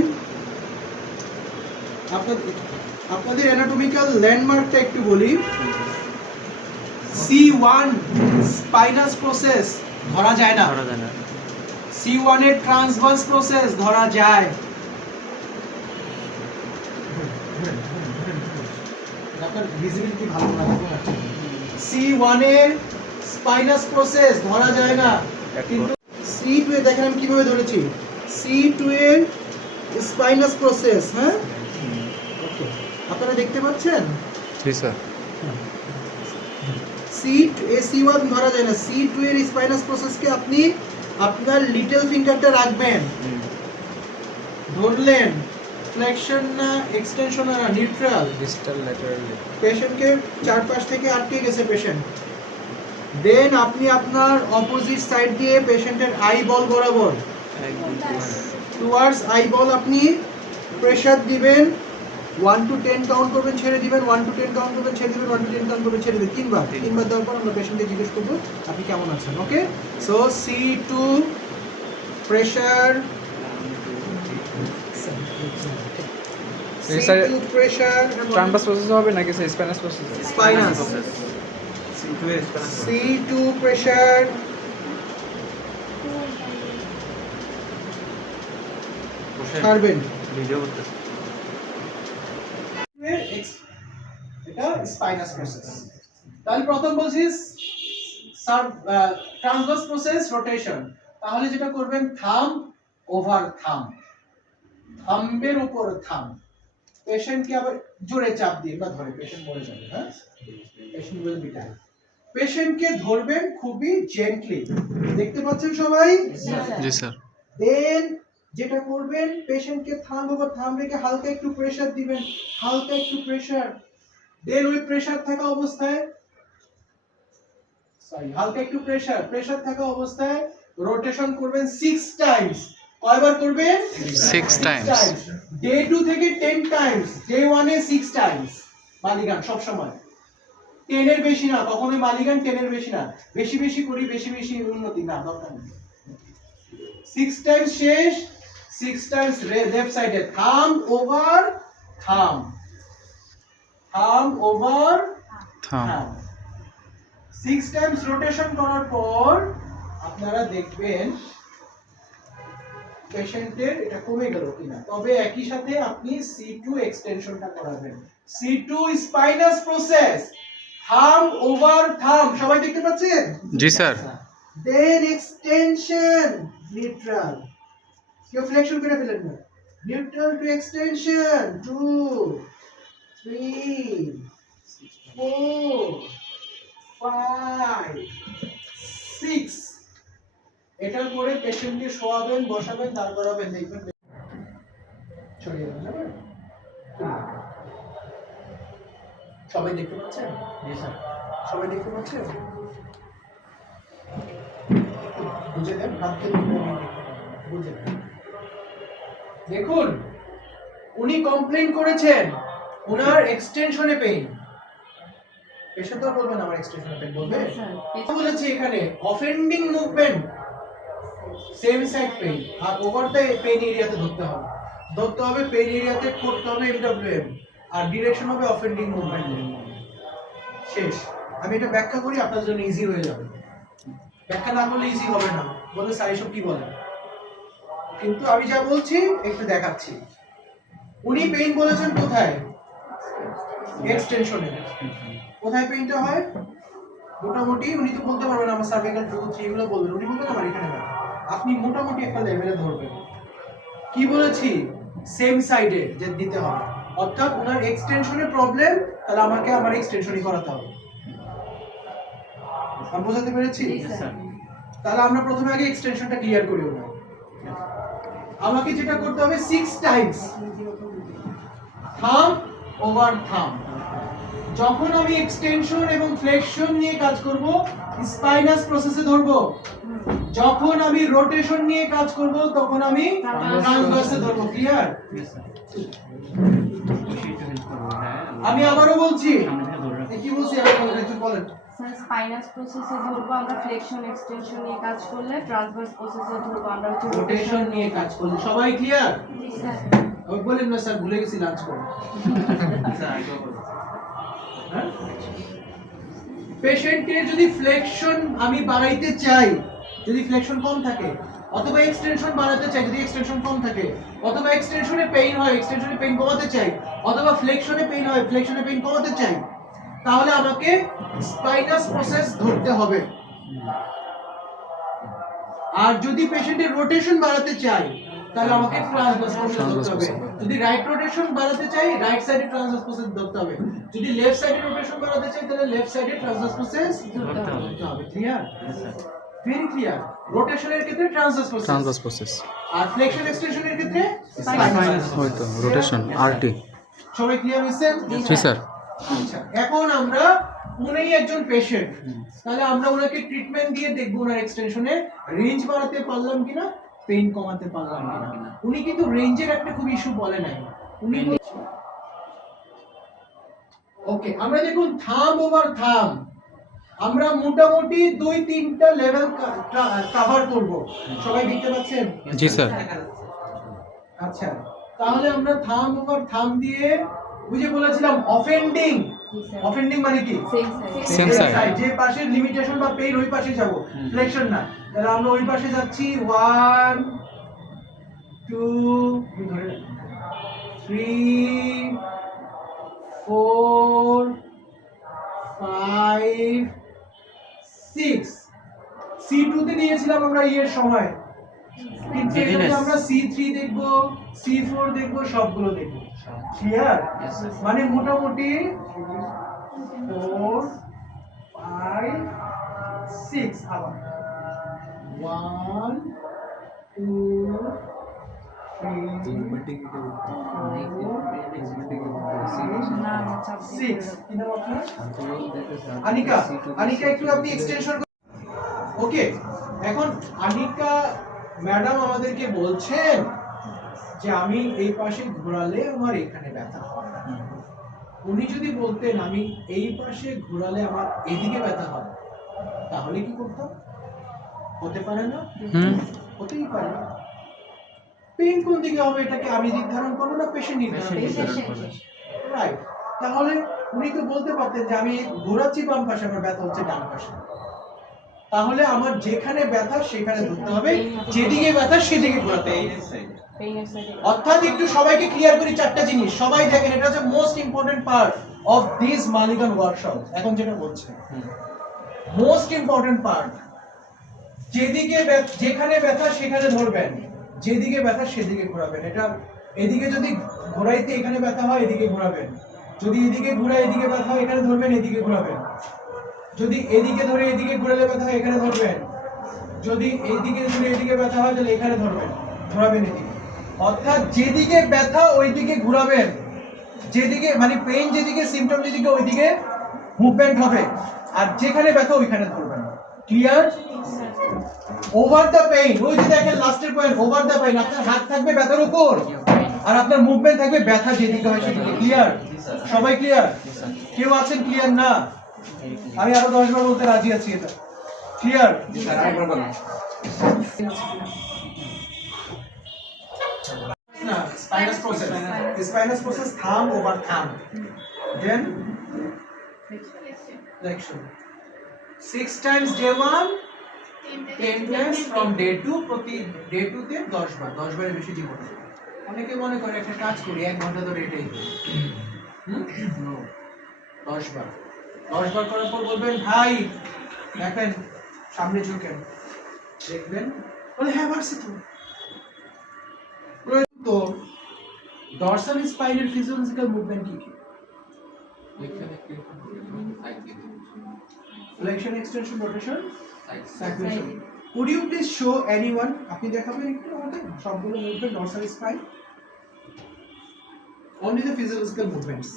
আপনাদের অ্যানাটমিক্যাল ল্যান্ডমার্কটা একটু বলি। C1 স্পাইনাস প্রসেস ধরা যায় না, C1 এর ট্রান্সভার্স প্রসেস ধরা যায়। আপনার ভিজিবিলিটি ভালো না, C1 এর স্পাইনাস প্রসেস ধরা যায় না, কিন্তু C2 এ দেখেন আমি কিভাবে ধরেছি, C2 এর স্পাইনাস প্রসেস, হ্যাঁ ওকে, আপনারা দেখতে পাচ্ছেন? জি স্যার। C1 ধরা যায় না, C2 এর স্পাইনাস প্রসেসকে আপনি আপনার লিটল ফিঙ্গারটা রাখবেন, ধরলেন, ফ্লেকশন না এক্সটেনশন না নিউট্রাল, ডিস্টাল ল্যাটারালি। পেশেন্টকে চারপাশ থেকে আটকে গেছে পেশেন্ট, দেন আপনি আপনার অপোজিট সাইড দিয়ে পেশেন্টের আই বল বরাবর টুয়ার্ডস আই বল আপনি প্রেসার দিবেন, 1 to 10 কাউন্ট করবেন, ছেড়ে দিবেন, 1 to 10 কাউন্ট করবেন, ছেড়ে দিবেন, 1 to 10 কাউন্ট করবেন, ছেড়ে দিবেন, তিনবার দেওয়ার পর আমরা পেশেন্টকে জিজ্ঞেস করবো আপনি কেমন আছেন। Okay, so C2 pressure, C2 pressure, transverse process হবে নাকি sir spinous process? Spinous, C2 pressure, ছাড়বেন, ভিডিও করতেছে। এটা স্পাইনাস প্রসেস। তাহলে প্রথম বলছিস ট্রান্সভার্স প্রসেস রোটেশন, তাহলে যেটা করবেন থাম ওভার থাম, থাম্বের উপর থাম, পেশেন্টকে আবার জোরে চাপ দিয়ে বা ধরে, পেশেন্ট মরে যাবে, হ্যাঁ, পেশেন্ট উইল বি ডাই। পেশেন্টকে ধরবেন খুবই জেন্টলি, দেখতে পাচ্ছেন সবাই? জি স্যার। দেন যেটা করবেন, পেশেন্টকে থাম ওভার থাম রেখে হালকা একটু প্রেসার দিবেন, হালকা একটু প্রেসার, দেন ওই প্রেসার থাকা অবস্থায় হালকা একটু প্রেসার থাকা অবস্থায় রোটেশন করবেন 6 টাইমস। কয়বার করবেন? 6 টাইমস। ডে 2 থেকে 10 টাইমস, ডে 1 এ 6 টাইমস, বালিগান সব সময়। 10 এর বেশি না, কখনোই মালিগান 10 এর বেশি না। বেশি বেশি করি, বেশি বেশি উন্নতি না, দরকার নেই। 6 টাইমস শেষ, 6 টাইমস লেফট সাইডে, থাম ওভার থাম, থাম ওভার থাম। থাম। 6 টাইমস রোটেশন করার পর আপনারা দেখবেন পেশেন্টের এটা কমে গেল কিনা। তবে একই সাথে আপনি C2 এক্সটেনশনটা করাবেন। C2 স্পাইনাস প্রসেস, থাম ওভার থাম, সবাই দেখতে পাচ্ছেন? জি স্যার। দেন এক্সটেনশন নিউট্রাল, কেউ ফ্লেকশন করে ফেলেন না, নিউট্রাল টু এক্সটেনশন 2 3 4 5 6। এটার পরে পেশেন্টকে শোয়াবেন, বসাবেন, দাঁড় করাবেন, দেখবেন ছড়িয়ে যাবে। সবাই দেখতে পাচ্ছেন? জি স্যার। সবাই দেখতে পাচ্ছেন? বুঝে দেন, হাত থেকে বুঝে দেন। দেখুন, উনি কমপ্লেইন করেছেন ওনার এক্সটেনশনে পেইন। পেশেন্ট তো আর বলবেন আমার এক্সটেনশনে পেইন, বলবে? বলেছি এখানে offending movement, same side pain, আর ওভার দ্য পেইন এরিয়াতে ধরতে হবে, পেইন এরিয়াতে করতে হবে এমডব্লিউএম, আর ডিরেকশন হবে অফেন্ডিং মুভমেন্ট। শেষ। আমি এটা ব্যাখ্যা করি, আপনার জন্য ইজি হয়ে যাবে। ব্যাখ্যা না করলে ইজি হবে না, বলে স্যার এসব কি বলেন, কিন্তু আমি যা বলছি একটু দেখাচ্ছি। উনি পেইন বলেছেন কোথায়? এক্সটেনশনে। কোথায় পেইনটা হয়? মোটামুটি উনি তো বলতে পারবেন আমার সার্ভাইকাল 2 3 এগুলো বলবেন, উনি বলবেন আমার এখানে না। আপনি মোটামুটি একটা লেভেলে ধরবেন। কি বলেছি? সেম সাইডে যে দিতে হবে, অর্থাৎ ওনার এক্সটেনশনের প্রবলেম, তাহলে আমাকে আমার এক্সটেনশনই করাতে হবে। আমি বোঝাতে পেরেছি? তাহলে আমরা প্রথমে আগে এক্সটেনশনটা ক্লিয়ার করি। ওনার আমাকে যেটা করতে হবে 6 টাইমস থাম ওভার থাম। যখন আমি এক্সটেনশন এবং ফ্লেকশন নিয়ে কাজ করব স্পাইনাস প্রসেসে ধরব, যখন আমি রোটেশন নিয়ে কাজ করব তখন আমি ট্রান্সভার্সে ধরব। ক্লিয়ার? আমি আবারও বলছি, কি বলছি আবার বলেন। স্যার স্পাইনাস প্রসেসে ধরবো আমরা, ফ্লেকশন এক্সটেনশন নিয়ে কাজ করলে ট্রান্সভার্স প্রসেসে ধরবো আমরা হচ্ছে রোটেশন নিয়ে কাজ করলে। সবাই ক্লিয়ার? জি স্যার। আমি বলেন না স্যার, ভুলে গেছি লাঞ্চ করে। পেশেন্টের যদি ফ্লেকশন আমি বাড়াইতে চাই, যদি ফ্লেকশন কম থাকে, অথবা এক্সটেনশন বাড়াতে চাই যদি এক্সটেনশন কম থাকে, অথবা এক্সটেনশনে পেইন হয় এক্সটেনশনে পেইন কমাতে চাই, অথবা ফ্লেকশনে পেইন হয় ফ্লেকশনে পেইন কমাতে চাই, তাহলে আমাকে স্পাইনাস প্রসেস ধরতে হবে। আর যদি পেশেন্টের রোটেশন বাড়াতে চাই তাহলে আমাকে ট্রান্সভার্স প্রসেস ধরতে হবে। যদি রাইট রোটেশন বাড়াতে চাই রাইট সাইডে ট্রান্সভার্স প্রসেস ধরতে হবে। যদি লেফট সাইডে রোটেশন বাড়াতে চাই তাহলে লেফট সাইডে ট্রান্সভার্স প্রসেস ধরতে হবে। ক্লিয়ার? Very clear. রোটেশনের ক্ষেত্রে ট্রান্সভার্স প্রসেস, আর ফ্লেকশন এক্সটেনশনের ক্ষেত্রে স্পাইনাস। হয়তো রোটেশন আরটি। সবাই ক্লিয়ার হয়েছেন? জি স্যার। আচ্ছা, এখন আমরা উনি একজন পেশেন্ট, তাহলে আমরা ওনাকে ট্রিটমেন্ট দিয়ে দেখব ওনার এক্সটেনশনে রেঞ্জ বাড়াতে পারলাম কিনা, পেইন কমাতে পারলাম কিনা। উনি কিন্তু রেঞ্জের একটা খুব ইস্যু বলে নাই, উনি ওকে। আমরা দেখুন থাম ওভার থাম, আমরা মোটামুটি 2-3টা লেভেল কভার করব। সবাই দেখতে পাচ্ছেন? জি স্যার। আচ্ছা, তাহলে আমরা থাম ওভার থাম দিয়ে বুঝে বলেছিলাম অফেন্ডিং। অফেন্ডিং মানে কি? Same side. যে পাশের লিমিটেশন বা পেইন ওই পাশে যাব, ফ্লেকশন না। তাহলে আমরা ওই পাশে যাচ্ছি 1 2 3 4 5 6। C2 তে নিয়েছিলাম আমরা এর সময়, কিন্তু এখানে আমরা C3 দেখব, C4 দেখব, সবগুলো দেখব। ক্লিয়ার? মানে মোটামুটি 4 5 6 আবার 1 2 3 6। কি নাম আপনার? আনিকা। আনিকা একটু আপনি এক্সটেনশন। ওকে, এখন আনিকা ম্যাডাম আমাদেরকে বলছেন যে আমি এই পাশে ঘোরালে আমার এখানে ব্যথা হয়। উনি যদি বলতেন আমি এই পাশে ঘোরালে আমার এদিকে ব্যথা হয়, তাহলে কি করতাম? হতে পারে না? হুম হতেই পারে। পেইন কোন দিকে হবে এটাকে আমি নির্ধারণ করবো না পেশেন্ট নির্ধারণ করবে? রাইট। তাহলে উনি তো বলতে পারতেন যে আমি ঘোরাচ্ছি বাম পাশে, আমার ব্যথা হচ্ছে ডান পাশে। তাহলে আমার যেখানে ব্যথা সেখানে ধরতে হবে, যেদিকে ব্যথা সেদিকে ঘোরাতে হবে। পেইনের সাইডে অর্থাৎ একটু সবাইকে ক্লিয়ার করি চারটা জিনিস, সবাই দেখেন এটা হচ্ছে most important part of this Mulligan workshop. এখন যেটা বলছে মোস্ট ইম্পর্টেন্ট পার্ট, যেখানে ব্যথা সেখানে ধরবেন, যেদিকে ব্যথা সেদিকে ঘোরাবেন। এটা এদিকে যদি ঘোরাইতে এখানে ব্যথা হয় এদিকে ঘোরাবেন, যদি এদিকে ঘোরা এদিকে ব্যথা হয় এখানে ধরবেন, এদিকে ঘোরাবেন। যদি এদিকে ধরে এদিকে ঘোরালে ব্যথা হয় এখানে ধরবেন, যদি এদিকে ধরে এদিকে ব্যথা হয় তাহলে এখানে ধরবেন, ঘোরাবেন এদিকে। অর্থাৎ যেদিকে ব্যথা ওইদিকে ঘোরাবেন, যেদিকে মানে পেইন যেদিকে, সিম্পটম যেদিকে ওইদিকে মুভমেন্ট হবে, আর যেখানে ব্যথা ওইখানে ধরবেন। ক্লিয়ার? ওভার দ্য পেইন, ওই যে দেখেন লাস্টের পয়েন্ট, ওভার দ্য পেইন, আপনার হাত থাকবে ব্যথার উপর আর আপনার মুভমেন্ট থাকবে ব্যথা যেদিকে হয় সেদিকে। ক্লিয়ার? সবাই ক্লিয়ার? কেউ আছেন ক্লিয়ার না? আমি আরো 10 বার বলতে রাজি আছি এটা। ক্লিয়ার? না, স্পাইনাস প্রসেস, স্পাইনাস প্রসেস থাম ওভার থাম, দেন flexion 6 times day 1, 10 times from day 2, প্রতি day 2 তে 10 বার, 10 বারের বেশি জীবন। অনেকে মনে করে একটা কাজ করি 1 ঘন্টা ধরে এটাই করি। No, 10 বার, 10 বার করার পর বলবেন ভাই দেখেন সামনে ঝুঁকেন, দেখবেন বলে হ্যাঁ পারছি তো। তো ডরসাল স্পাইনের ফিজিওলজিক্যাল মুভমেন্ট কি কি? ফ্লেকশন, এক্সটেনশন, রোটেশন, সাইক্লেশন। Would you please show anyone? আপনি দেখাবেন একটু আমাদের সবগুলো movement dorsal spine, only the physiological movements.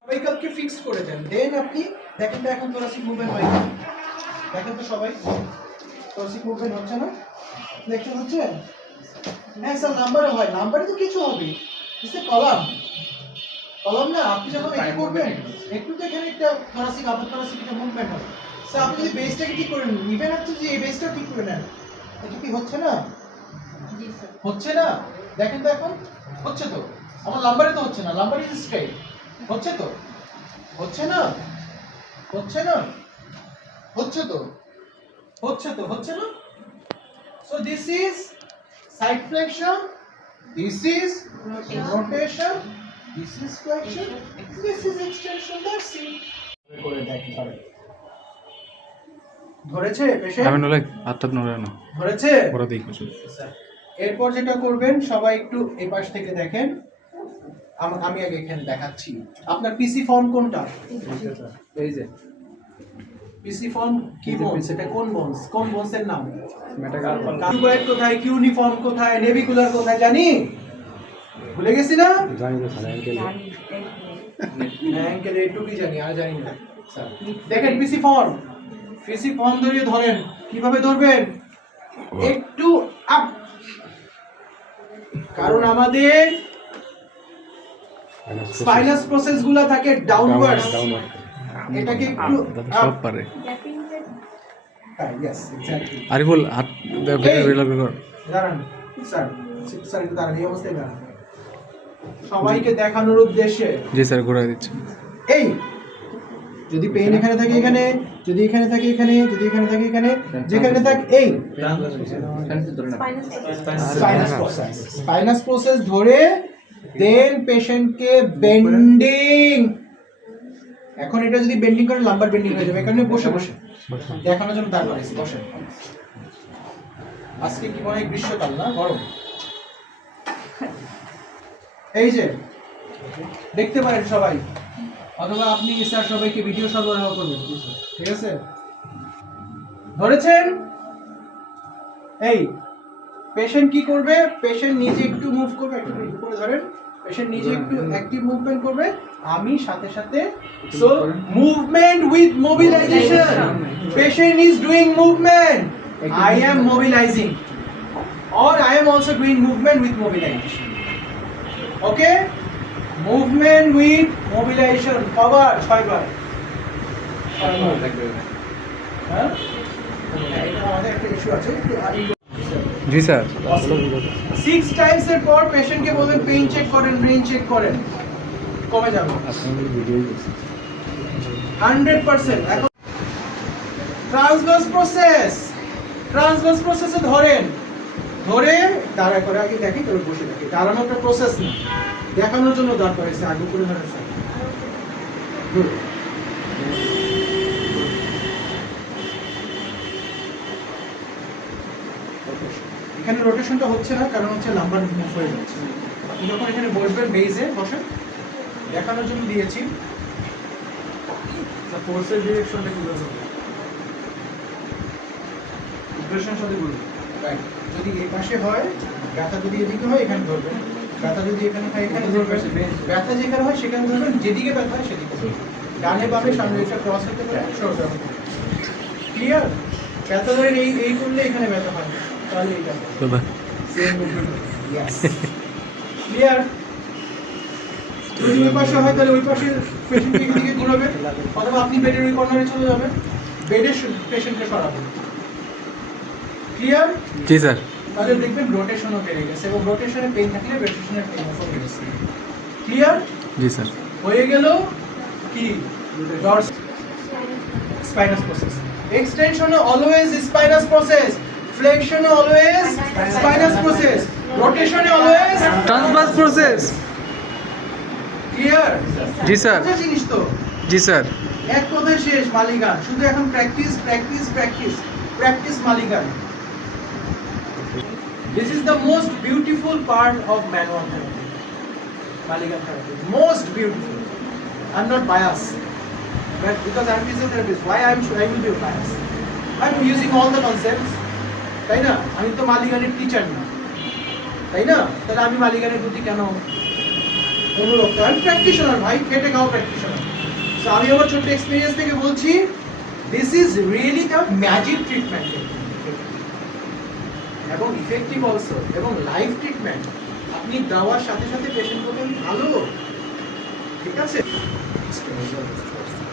সবাইকে ফিক্সড করে দেন, দেন আপনি দেখেন তো এখন thoracic মুভমেন্ট হয় কি? দেখেন তো সবাই thoracic মুভমেন্ট হচ্ছে না? ফ্লেকশন হচ্ছে? হ্যাঁ স্যার নাম্বারে হয়, নাম্বারে তো কিছু হবে, ইটস এ কলাম, কলাম না। আপনি যখন এটা করবেন একটু তো এখানে একটা thoracic আপার thoracic একটা মুভমেন্ট হবে। স্যার আপনি যদি বেসটাকে ঠিক করে নেন, ইভেন আপনি যদি এই বেসটা ঠিক করে নেন, এটা কি হচ্ছে না? জি স্যার। হচ্ছে না? দেখেন তো এখন হচ্ছে তো, আমার লাম্বারে তো হচ্ছে না, লাম্বার ইজ স্ট্রেট, হচ্ছে তো, হচ্ছে না, হচ্ছে না, হচ্ছে তো, হচ্ছে তো, হচ্ছে না। So this is side flexion, this is rotation, this is flexion, this is extension. That's it. করে দেখি পারে ধরেছে পেশেন্ট? আমি নলে হাতটা নড়ে না ধরেছে? বড় দিই এরপর যেটা করবেন সবাই একটু এই পাশ থেকে দেখেন, আমি আগে এখানে দেখাচ্ছি। আপনার পিসি ফর্ম কোনটা? এই যে পিসি ফর্ম কি বোনস? এটা কোন বোনস? কোন বোনসের নাম? মেটাকার্পন কিউবয়েড কোথায়, কিউনিফর্ম কোথায়, নেভিকুলার কোথায় জানি? ভুলে গেছি না? জানি তো স্যার অ্যাঙ্কেল অ্যাঙ্কেল এইটুকুই জানি, আর জানি না। দেখেন পিসি ফর্ম, পিসি ফর্ম ধরিয়ে ধরেন, কিভাবে ধরবেন? একটু আপ, কারণ আমাদের স্পাইনাস প্রসেস গুলো থাকে ডাউনওয়ার্ডস, এটাকে একটু সব পারে ইয়েস এক্স্যাক্টলি। আরিফুল হাত লাগবে কর দাঁড়ান স্যার, স্যার একটু দাঁড়ান, এই অবস্থায় দাঁড়ান সবাইকে দেখানোর উদ্দেশ্যে। জি স্যার ঘুরাই দিচ্ছি। এই যদি পেইন এখানে থাকে এখানে, যদি এখানে থাকে এখানে, যদি এখানে থাকে এখানে, যেখানে থাকে এই স্পাইনাস প্রসেস ধরে দেন পেশেন্টকে বেন্ডিং। এখন এটা যদি বেন্ডিং করে লাম্বার বেন্ডিং হয়ে যাবে। এখানে বসে বসে দেখানোর জন্য দাঁড় করাইছি, বসেন। আজকে কি মনে হয় গ্রীষ্মকাল না গরম? এই যে দেখতে পারেন সবাই, অথবা আপনি স্যার সবাইকে ভিডিও সরবরাহ করবেন, ঠিক আছে? ধরেছেন? এই পেশেন্ট কি করবে? পেশেন্ট নিজে একটু মুভ করবে, একটু উপরে ধরেন, পেশেন্ট নিজে একটু অ্যাক্টিভ মুভমেন্ট করবে, আমি সাথে সাথে। So movement with mobilisation, patient is doing movement, I am mobilising, or I am also doing movement with mobilization. Okay? Movement with mobilisation কবার 6 বার। হ্যাঁ এটা আমাদের একটা ইস্যু আছে। জি স্যার 6 টাইমস এর পর পেশেন্টকে বলবেন পেইন চেক করেন, ব্রেন চেক করেন, কমে যাবে 100%। এখন ট্রান্সভার্স প্রসেসে ধরে দাঁড়া করে আগে দেখি, তবে বসে দেখি। দাঁড়ানোটা প্রসেস না, দেখানোর জন্য দাঁড় করেছে, আগে করে ধরে স্যার। Good. এখানে রোটেশনটা হচ্ছে না, কারণ হচ্ছে লাম্বার মুভ হয়ে যাচ্ছে। আপনি যখন এখানে বসবেন, বেজে বসেন, দেখানোর জন্য দিয়েছি। ফোর্সের ডিরেকশনটা কিভাবে হবে? ডিরেকশন সাথে বলুন। রাইট, যদি এই পাশে হয়, ব্যথা যদি এদিকে হয় এখানে ধরবেন, ব্যথা যদি এখানে হয় এখানে ধরবেন, ব্যথা যেখানে হয় সেখানে ধরবেন, যেদিকে ব্যথা হয় সেদিকে ধরবেন। ডানে বামে সামনে এটা ক্রস হতে পারে, শর্ট ডাউন। ক্লিয়ার? ব্যথা ধরে এই করলে এখানে ব্যথা হয়, তাহলে এইটা দাদা সেম মুভমেন্ট। Yes, clear? যদি ওই পাশে হয় তাহলে ওই পাশে পেশেন্টকে দিকে ঘোরাবেন, অথবা আপনি বেডের ওই কর্নারে চলে যাবেন, বেডে পেশেন্টকে সরাবেন। ক্লিয়ার? জি স্যার তাহলে দেখবেন রোটেশনও বেড়ে গেছে, এবং রোটেশনে পেইন থাকলে রোটেশনের পেইন কমে গেছে। ক্লিয়ার? জি স্যার হয়ে গেল কি ডর্স স্পাইনাস প্রসেস। এক্সটেনশনে অলওয়েজ স্পাইনাস প্রসেস, ফ্লেকশনে অলওয়েজ স্পাইনাস প্রসেস, রোটেশনে অলওয়েজ ট্রান্সভার্স প্রসেস। ক্লিয়ার? জি স্যার আচ্ছা জিনিস তো, জি স্যার এক কথায় শেষ মালিগান। শুধু এখন practice practice practice practice Mulligan. This is the most beautiful part of manual therapy. Maligan therapy. Most beautiful. I'm not biased. But because I'm physiotherapist, why I will be biased? I'm using all the concepts. তাই না? আমি তো মালিগানের teacher না, তাই না? তাহলে আমি মালিগানের প্রতি কেন অনুরক্ত? আমি প্র্যাকটিশনার ভাই, খেটে খাওয়া প্র্যাকটিশনার। সো আমি আমার ছোট্ট এক্সপিরিয়েন্স থেকে বলছি, this is really the magic treatment, এবং ইফেক্টিভ অলসো, এবং লাইফ ট্রিটমেন্ট। আপনি দেওয়ার সাথে সাথে পেশেন্ট বলবেন ভালো, ঠিক আছে?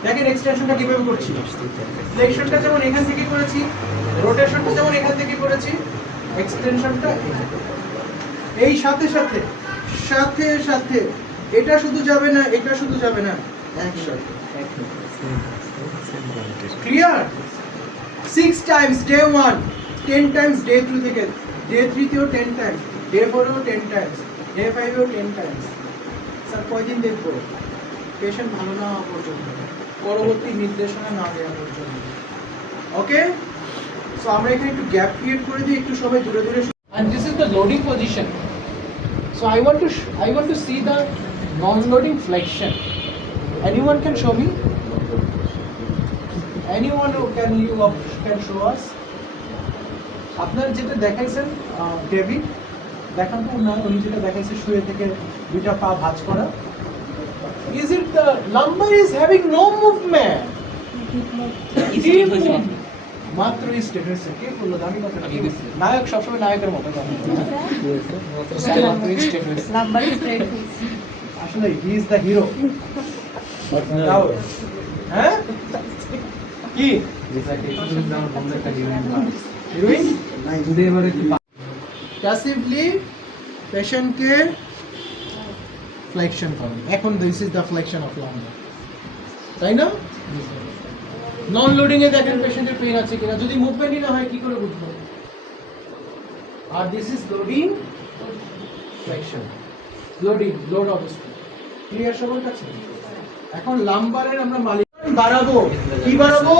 দেখেন এক্সটেনশনটা কিভাবে করছি। ফ্লেকশনটা যেমন এখান থেকে করেছি, রোটেশনটা যেমন এখান থেকে করেছি, এক্সটেনশনটা এই সাথে সাথে সাথে সাথে এটা শুধু যাবে না, এটা শুধু যাবে না, একসাথে। Clear? 6 Times day 1, 10 Times day 2 থেকে, ডে 3 তেও 10 টাইমস, ডে 4 এও 10 টাইমস, ডে 5 এও 10 টাইমস। স্যার কয়দিন দেখবো? পেশেন্ট ভালো না হওয়া পর্যন্ত, পরবর্তী নির্দেশনা না দেওয়া পর্যন্ত। ওকে, সো আমরা এখানে একটু গ্যাপ ক্রিয়েট করে দিই, একটু সবাই দূরে দূরে। And this is the loading position. So I want to see the non-loading flexion. Anyone can show me? Anyone who can show us? আপনার যেটা দেখাইছেন ডেভিড, দেখান তো না, উনি যেটা দেখাইছে শুয়ে থেকে দুইটা পা ভাঁজ করা। Is it the lumbar is having no movement? মাত্র স্টেট হয়েছে। কে বললো? দামি কথা না। নায়ক সবসময় নায়কের মতো কথা বলে। মাত্র স্টেট হয়েছে। আসলে হি ইজ দ্য হিরো। হ্যাঁ কি হিরোইন? প্যাসিভলি পেশেন্টকে ফ্লেকশন করুন। এখন this is the flexion of lumber, তাই না? নন লোডিং এ দেখেন পেশেন্টের পেইন আছে কিনা, যদি মুভমেন্টই না হয় কি করে বুঝবো? আর this is loading, flexion, loading, load অবস্থা। ক্লিয়ার সবার কাছে? এখন লাম্বারের আমরা মালিকান বাড়াবো, কি বাড়াবো?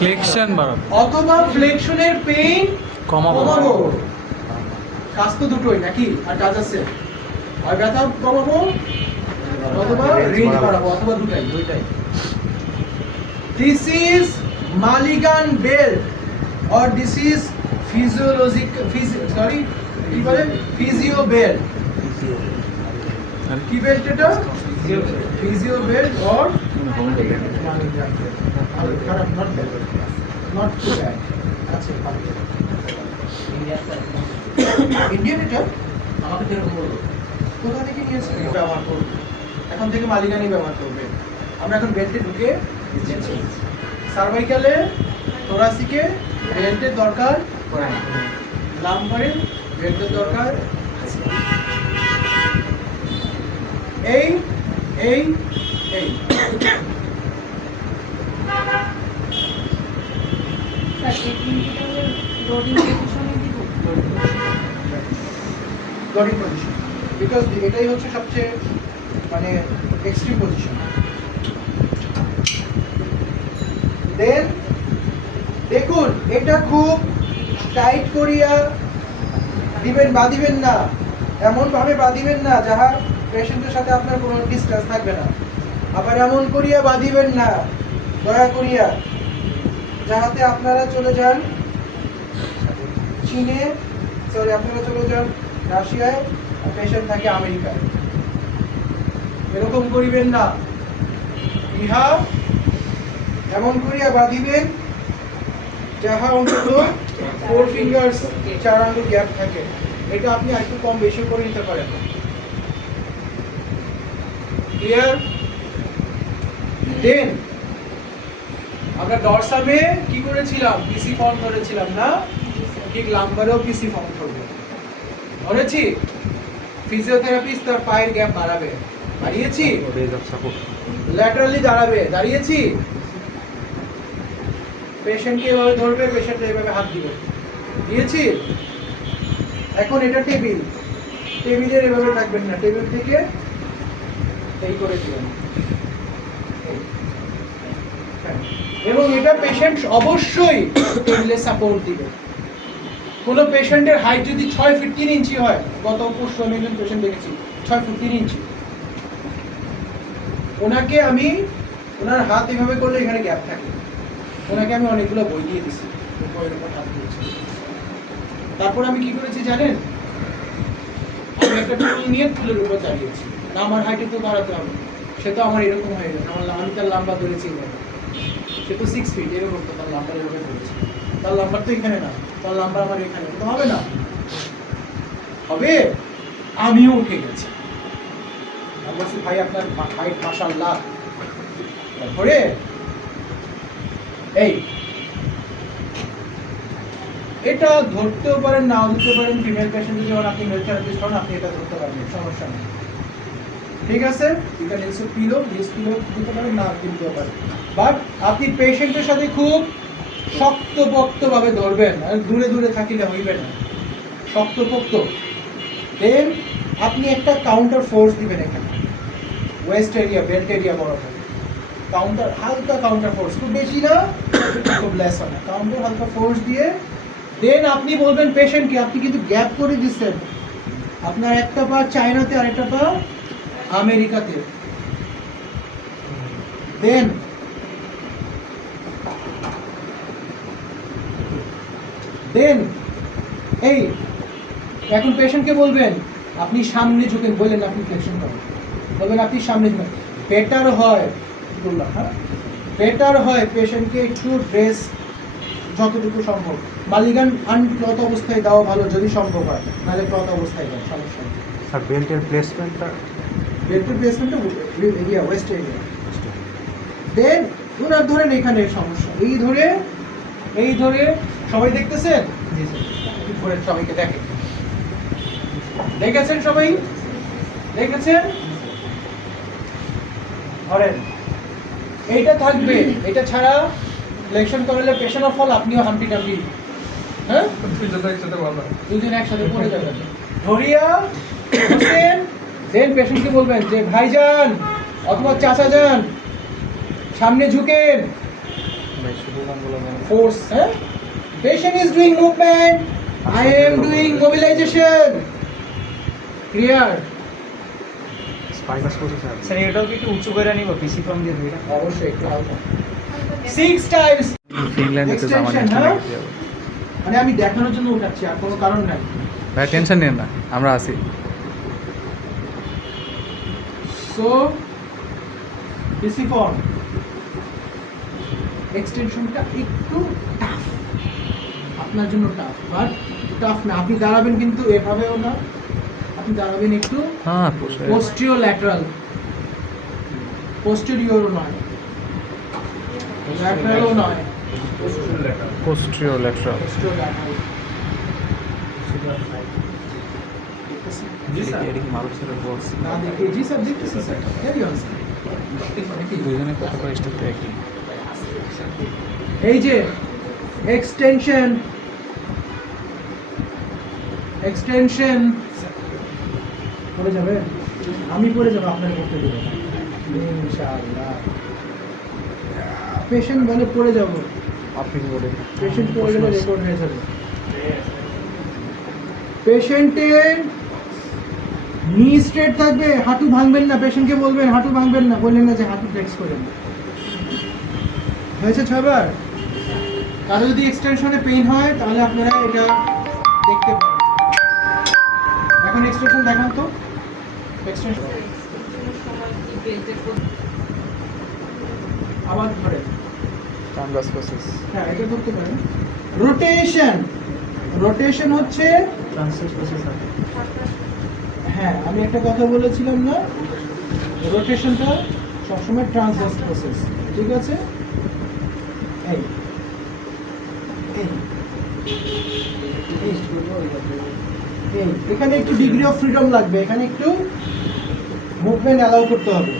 ফ্লেকশন বাড়াবো অথবা ফ্লেকশনের পেইন কমাবো। কাজ তো দুটোই নাকি, আর কাজ আছে, আর ব্যথা কমাবো অথবা রেঞ্জ বাড়াবো, অথবা দুইটাই। This is Maligan belt, or this is physio belt. কি বেল্ট এটা? Physio belt or Maligan belt. খারাপ, not too bad. আচ্ছা, ইন্ডিয়ান এটা আমাকে যেরকম বলবো, কোথা থেকে নিয়েছে? ব্যবহার করবো এখন থেকে মালিকানি ব্যবহার করবে। আমরা এখন বেল্টে ঢুকে দিচ্ছি। সার্ভাইকালে থোরাসিকে বেল্টের দরকার, লাম্বারে বেল্টের দরকার। এই এই এই স্যার টেকনিকটা লোডিং পজিশনে দিব। লোডিং পজিশন, বিকজ এটাই হচ্ছে সবচেয়ে মানে এক্সট্রিম পজিশন। দেন দেখুন এটা খুব টাইট করিয়া দিবেন, বাঁধিবেন না, এমন ভাবে বাঁধিবেন না যাহা পেশেন্টের সাথে আপনার কোনো ডিসটেন্স থাকবে না। আবার এমন করিয়া বাঁধিবেন না দয়া করিয়া যাহাতে আপনারা চলে যান চীনে, সরি আপনারা চলে যান রাশিয়ায়, আর পেশেন্ট থাকে আমেরিকায়। এরকম করিবেন না। ইহা এমন করিয়া বাঁধিবেন যাহা অন্তত 4 ফিঙ্গার্স 4 আঙ্গুল গ্যাপ থাকে। এটা আপনি একটু কম বেশি করে নিতে পারেন। ক্লিয়ার? দেন আমরা ডরসামে কি করেছিলাম? পিসি ফর্ম ধরেছিলাম না? ঠিক লাম্বারেও পিসি ফর্ম করবে। ধরেছি? ফিজিওথেরাপিস্ট তার পায়ের গ্যাপ বাড়াবে, বাড়িয়েছি? ল্যাটারালি দাঁড়াবে, দাঁড়িয়েছি? পেশেন্টকে এভাবে ধরবে, পেশেন্ট এইভাবে হাত দিবে, দিয়েছি? এখন এটা টেবিল, টেবিলের এভাবে থাকবেন না, টেবিল থেকে এই করে দিবেন। এবং এটা পেশেন্ট অবশ্যই টেবিলে সাপোর্ট দিবে। কোনো পেশেন্টের হাইট যদি 6 ফিট 3 ইঞ্চি হয়, গত পরশু আমি একজন পেশেন্ট দেখেছি 6 ফিট 3 ইঞ্চি, ওনাকে আমি ওনার হাত এভাবে করলে এখানে গ্যাপ থাকে, ওনাকে আমি অনেকগুলো বই দিয়ে দিছি, বইয়ের উপর হাত দিয়েছি। তারপর আমি কি করেছি জানেন? আমি একটা টুল নিয়ে টুলের উপর দাঁড়িয়েছি। না আমার হাইটে তো দাঁড়াতে হবে, সে তো আমার এরকম হয়ে গেছে, আমি তার লম্বা ধরেছি, সে তো 6 ফিট, এরকম তো তার লম্বা এরকম ধরেছি, তার লম্বা তো এখানে না, তার লম্বা আমার এখানে, তো হবে না? হবে? আমিও উঠে গেছি। আমি বলছি ভাই আপনার হাইট মাশাআল্লাহ। তারপরে এই এটা ধরতেও পারেন, নাও ধরতে পারেন। ফিমেল পেশেন্ট যখন আপনি মেল থেরাপিস্ট হন, আপনি এটা ধরতে পারবেন, সমস্যা নেই। ঠিক আছে? এটা নিচে পিলো দিতে পারেন, না দিতে পারেন, বাট আপনি পেশেন্টের সাথে খুব শক্তপোক্তভাবে ধরবেন, আর দূরে দূরে থাকিলে হইবে না, শক্তপোক্ত। দেন আপনি একটা কাউন্টার ফোর্স দিবেন এখানে, ওয়েস্ট এরিয়া, বেল্ট এরিয়া বরাবর কাউন্টার, হালকা কাউন্টার ফোর্স, খুব বেশি না, খুব লেস না, কাউন্টার হালকা ফোর্স দিয়ে দেন আপনি বলবেন পেশেন্টকে, আপনি কিন্তু গ্যাপ করে দিচ্ছেন, আপনার একটা পা চায়নাতে আর একটা পা আমেরিকাতে। দেন এই এখন পেশেন্টকে বলবেন আপনি সামনে ঝুঁকেন, বললেন আপনি ফ্লেকশন করেন, বলবেন আপনি সামনে ঝুঁকেন। বেটার হয় বললাম, হ্যাঁ বেটার হয় পেশেন্টকে একটু ড্রেস যতটুকু সম্ভব মালিগান আনক্লথ অবস্থায় দেওয়া ভালো যদি সম্ভব হয়, নাহলে ক্লথ অবস্থায় দেয়, সমস্যা নেই। আর বেল্টের প্লেসমেন্টটা এরিয়া ওয়েস্ট এরিয়া। দেন ওনার ধরেন এখানে সমস্যা, এই ধরে সবাই দেখতেছেন? ধরেন সবাইকে দেখেন, দেখেছেন সবাই? দেখেছেন? ধরেন এইটা থাকবে, এটা ছাড়া ফ্লেকশন করলে পেশেন্ট অফ ফল, আপনিও হাম্পি টাম্পি, হ্যাঁ দুজন একসাথে পড়ে যাবেন। ধরিয়া বসেন, দেন পেশেন্টকে বলবেন যে ভাইজান অথবা চাচা যান, সামনে ঝুঁকেন, ফোর্স, হ্যাঁ patient is doing movement, I am doing mobilisation. Clear? Spinous position sir এটাও কি একটু উঁচু করে নিব পিসি ফর্ম দিয়ে দুইটা? অবশ্যই একটু হালকা 6 টাইমস ফিনল্যান্ডে তো জামানি হ্যাঁ? মানে আমি দেখানোর জন্য উঠাচ্ছি, আর কোনো কারণ নাই। ভাই টেনশন নেন না, আমরা আছি। সো পিসি ফর্ম এক্সটেনশনটা একটু টাফ, আপনার জন্য টাফ, বাট টাফ না। আপনি দাঁড়াবেন কিন্তু এভাবেও না, আপনি দাঁড়াবেন একটু হ্যাঁ পোস্টিও ল্যাটারাল, পোস্টেরিয়রও নয়, ল্যাটারালও নয়, পোস্টিরিয়র ল্যাটারাল। জি স্যার, এটা কি মারুফ স্যারের বস? না দেখে জি স্যার দেখতেছি স্যার, ক্যারি অন স্যার। দুজনে কত করে স্টেপ একই। এই যে এক্সটেনশন, এক্সটেনশন পড়ে যাবে, আমি পড়ে যাবো, আপনার করতে দেবো ইনশাআল্লাহ। পেশেন্ট বলে পড়ে যাবো, আপনি কি বলেন? পেশেন্ট পড়ে গেলে রেকর্ড হয়ে যাবে। পেশেন্টের নি স্ট্রেট থাকবে, হাঁটু ভাঙবেন না, পেশেন্টকে বলবেন হাঁটু ভাঙবেন না, বললেন না যে হাঁটু ফ্লেক্স করেন। হয়েছে 6 বার? কারো যদি এক্সটেনশনে পেইন হয় তাহলে আপনারা এটা দেখতে পারেন। এখন এক্সটেনশন দেখান তো, এক্সটেনশন সময় কি বেল্টের আবার ধরে, ট্রান্সভার্স প্রসেস। হ্যাঁ এটা করতে পারেন। রোটেশন, রোটেশন হচ্ছে, ট্রান্সভার্স প্রসেস আছে। হ্যাঁ আমি একটা কথা বলেছিলাম না, রোটেশনটা সবসময় ট্রান্সভার্স প্রসেস, ঠিক আছে? এই এই এই এখানে একটু ডিগ্রি অফ ফ্রিডম লাগবে, এখানে একটু মুভমেন্ট অ্যালাউ করতে হবে,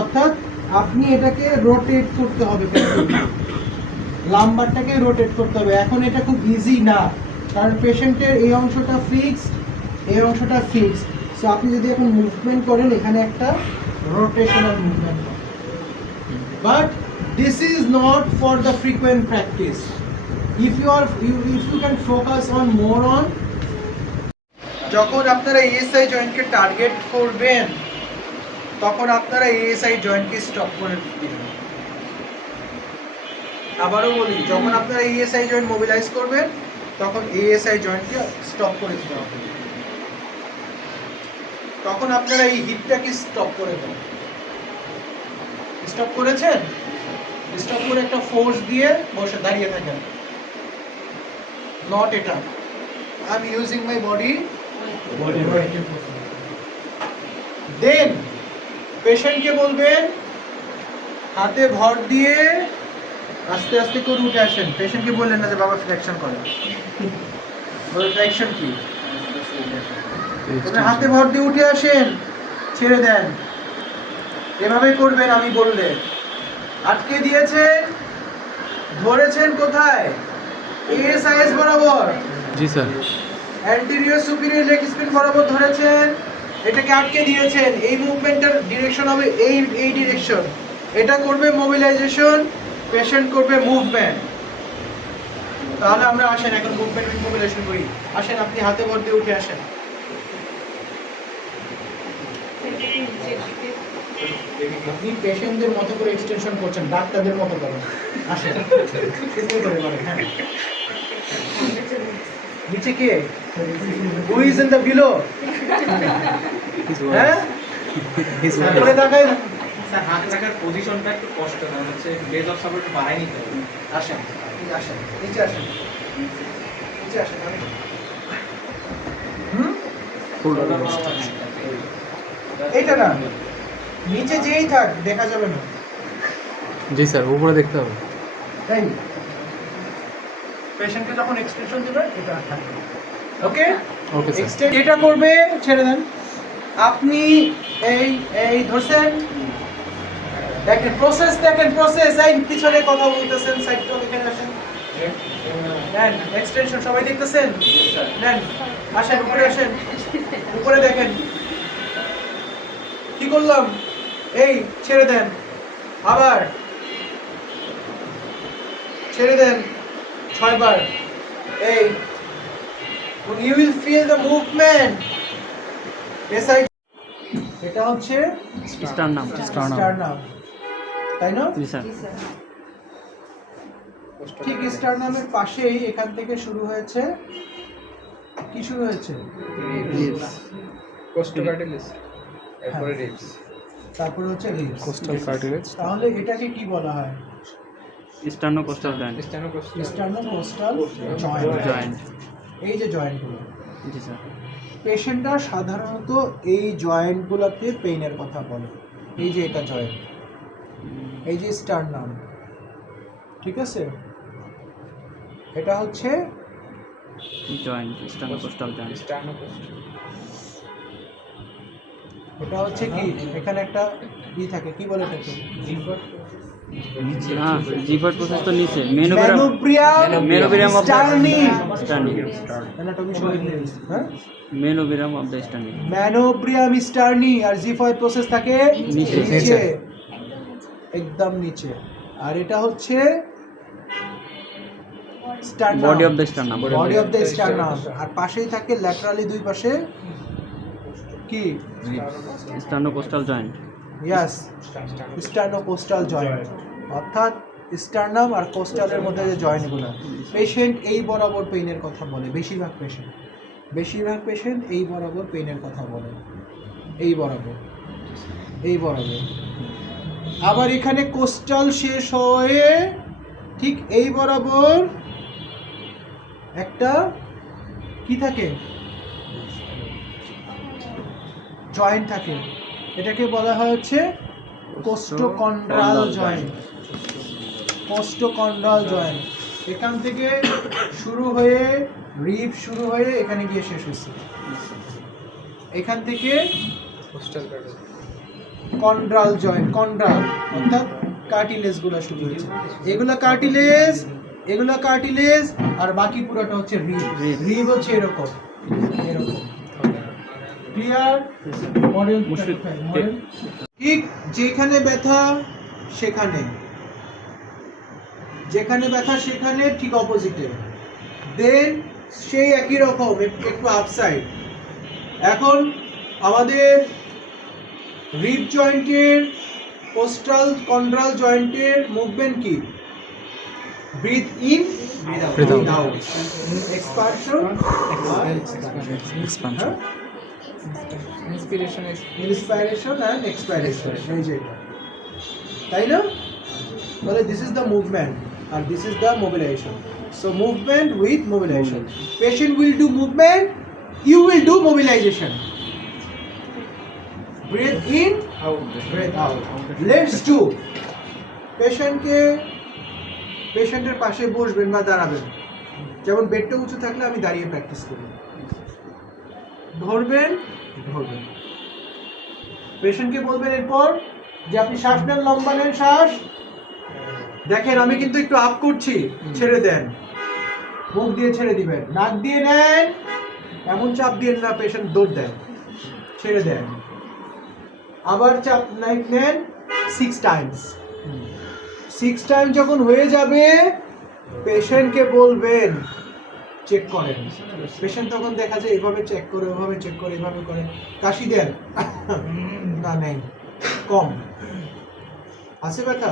অর্থাৎ আপনি এটাকে রোটেট করতে হবে, লাম্বারটাকে রোটেট করতে হবে। এখন এটা খুব ইজি না, কারণ পেশেন্টের এই অংশটা ফিক্সড, এই অংশটা ফিক্সড, সো আপনি যদি এখন মুভমেন্ট করেন এখানে একটা রোটেশনাল মুভমেন্ট হবে। But this is not for the frequent practice. If you can focus on more on, যখন আপনারা এএসআই জয়েন্টকে টার্গেট করবেন তখন আপনারা এএসআই জয়েন্টকে স্টপ করে দিবেন। আবারও বলি, যখন আপনারা এএসআই জয়েন্ট মোবিলাইজ করবেন তখন এএসআই জয়েন্টকে স্টপ করে দিতে হবে। তখন আপনারা এই হিপটাকে স্টপ করে দেন। স্টপ করেছেন, স্টপ করে একটা ফোর্স দিয়ে বসে দাঁড়িয়ে থাকেন, নট এটা। I am using my body weight. Then পেশেন্টকে বলবেন হাতে ভর দিয়ে আস্তে আস্তে করে উঠে আসেন। পেশেন্টকে বললেন না যে বাবা ফ্লেকশন করেন, ফ্লেকশন কি? হাতে ভর দিয়ে উঠে আসেন, ছেড়ে দেন, এভাবে করবেন। আমি বললে আটকে দিয়েছেন, ধরেছেন কোথায়? এএসআইএস বরাবর, জি স্যার। অ্যান্টেরিয়র সুপিরিয়র লেগ স্পিন বরাবর ধরেছেন, এটাকে আটকে দিয়েছেন। এই মুভমেন্টের ডিরেকশন হবে এই ডিরেকশন, এটা করবে মোবিলাইজেশন, পেশেন্ট করবে মুভমেন্ট। তাহলে আমরা আসেন এখন মুভমেন্ট মোবিলাইজেশন করি। আসেন, আপনি হাতে ভর দিয়ে উঠে আসেন। আপনি পেশেন্টদের মতো করে এক্সটেনশন করছেন, ডাক্তারদের মতো করেন। আসেন, করে করেন। হ্যাঁ, নিচে কে? Who is in the below? হ্যাঁ, করে দেখাই। স্যার হাত রাখার পজিশনটা একটু কষ্ট হয়, হচ্ছে বেস অফ সাপোর্ট বাড়াই নিতে হবে। আসেন, আসেন, নিচে আসেন, নিচে আসেন। এইটা না, নিচে যেই থাক দেখা যাবে না। জি স্যার, উপরে দেখতে হবে। তাই পেশেন্টকে যখন এক্সটেনশন দেবেন এটা থাকবে। ওকে ওকে স্যার। এক্সটেন্ড এটা করবে, ছেড়ে দেন। আপনি এই এই ধরছেন, দেখেন প্রসেস, দেখেন প্রসেস। এই পিছনে কথা বলতেছেন, সাইড তো এখানে আসেন, নেন এক্সটেনশন সবাই দেখতেছেন, নেন আসেন, উপরে আসেন, উপরে দেখেন কি করলাম। এই ছেড়ে দেন, আবার ছেড়ে দেন 6 বার। এই you will feel the movement. SI এটা হচ্ছে স্টারনাম। স্টারনাম, তাই না? জি স্যার। ঠিক স্টারনামের পাশেই এখান থেকে শুরু হয়েছে, কি শুরু হয়েছে? কোস্টোকার্টিলেজ, এরপরে রিবস, তারপরে হচ্ছে রিবস। Coastal cartilage. তাহলে এটাকে কি বলা হয়? স্টার্নোকোস্টাল জয়েন্ট। স্টার্নোকোস্টাল জয়েন্ট। এই যে জয়েন্টগুলো, জি স্যার। পেশেন্টরা সাধারণত এই জয়েন্টগুলোতে পেইনের কথা বলে। এই যে এটা জয়েন্ট, এই যে স্টার্নাম, ঠিক আছে, এটা হচ্ছে জয়েন্ট স্টার্নোকোস্টাল জয়েন্ট। এটা হচ্ছে কি, এখানে একটা থাকে, কি বলে এটাকে, হ্যাঁ, জিফার প্রসেস তো নিচে, মেনোব্রিয়াম মেনোব্রিয়াম স্টার্নি, স্টার্নি, অ্যানাটমি সহ ইংলিশ, হ্যাঁ, manubrium of the sterni. Manubrium sterni, আর জিফয়েড প্রসেস থাকে নিচে। নিচে, একদম নিচে। আর এটা হচ্ছে sternum, body of the sternum. Body of the sternum, আর পাশেই থাকে ল্যাটারালি দুই পাশে কি, sternocostal joint. Yes, sternocostal joint, অর্থাৎ স্টার্নাম আর কোস্টালের মধ্যে যে জয়েন্টগুলো। পেশেন্ট এই বরাবর পেইনের কথা বলে, বেশিরভাগ পেশেন্ট এই বরাবর পেইনের কথা বলে, এই বরাবর, এই বরাবর। আবার এখানে কোস্টাল শেষ হয়ে ঠিক এই বরাবর একটা কি থাকে, জয়েন্ট থাকে, এটাকে বলা হয় হচ্ছে কোস্টোকন্ড্রাল জয়েন্ট, কোস্টোকন্ড্রাল জয়েন্ট। এখান থেকে শুরু হয়ে রিব শুরু হয়ে এখানে গিয়ে শেষ হয়েছে, এখান থেকে কন্ড্রাল জয়েন্ট, কন্ড্রাল অর্থাৎ কার্টিলেজ গুলো শুরু হয়েছে, এগুলা কার্টিলেজ, আর বাকি পুরোটা হচ্ছে রিব। রিব হচ্ছে এরকম এরকম, ক্লিয়ার? মডেল ঠিক যেখানে ব্যথা সেখানে, যেখানে ব্যথা সেখানে ঠিক অপোজিটে, দেন সেই একই রকম একটু আপসাইড। এখন আমাদের রিব জয়েন্টের, কোস্টাল কন্ড্রাল জয়েন্টের মুভমেন্ট কি, breathe in, breathe out, expansion, expansion, inspiration and expiration, এই যে এটা, তাই না? বলে this is the movement R this is the mobilisation. So movement with mobilisation, patient will do movement, you will do mobilisation, breathe in, breadth out. Let's do. পেশেন্টের পাশে বসবেন বা দাঁড়াবেন, যেমন বেডটা উঁচু থাকলে আমি দাঁড়িয়ে প্র্যাকটিস করি, ধরবেন, পেশেন্টকে বলবেন এরপর যে আপনি শ্বাস নেন, লম্বা নেন শ্বাস, দেখেন আমি কিন্তু একটু আপ করছি, ছেড়ে দেন, মুখ দিয়ে ছেড়ে দিবেন, নাক দিয়ে নেন, এমন চাপ দিয়ে না পেশেন্ট দৌড় দেন, ছেড়ে দেন, আবার চাপ নেন 6 টাইমস। 6 টাইম যখন হয়ে যাবে পেশেন্টকে বলবেন চেক করেন। পেশেন্ট তখন দেখা যায় এভাবে চেক করে, ওভাবে চেক করে, এভাবে করে, কাশি দেন, না নেই, কম আছে ব্যথা।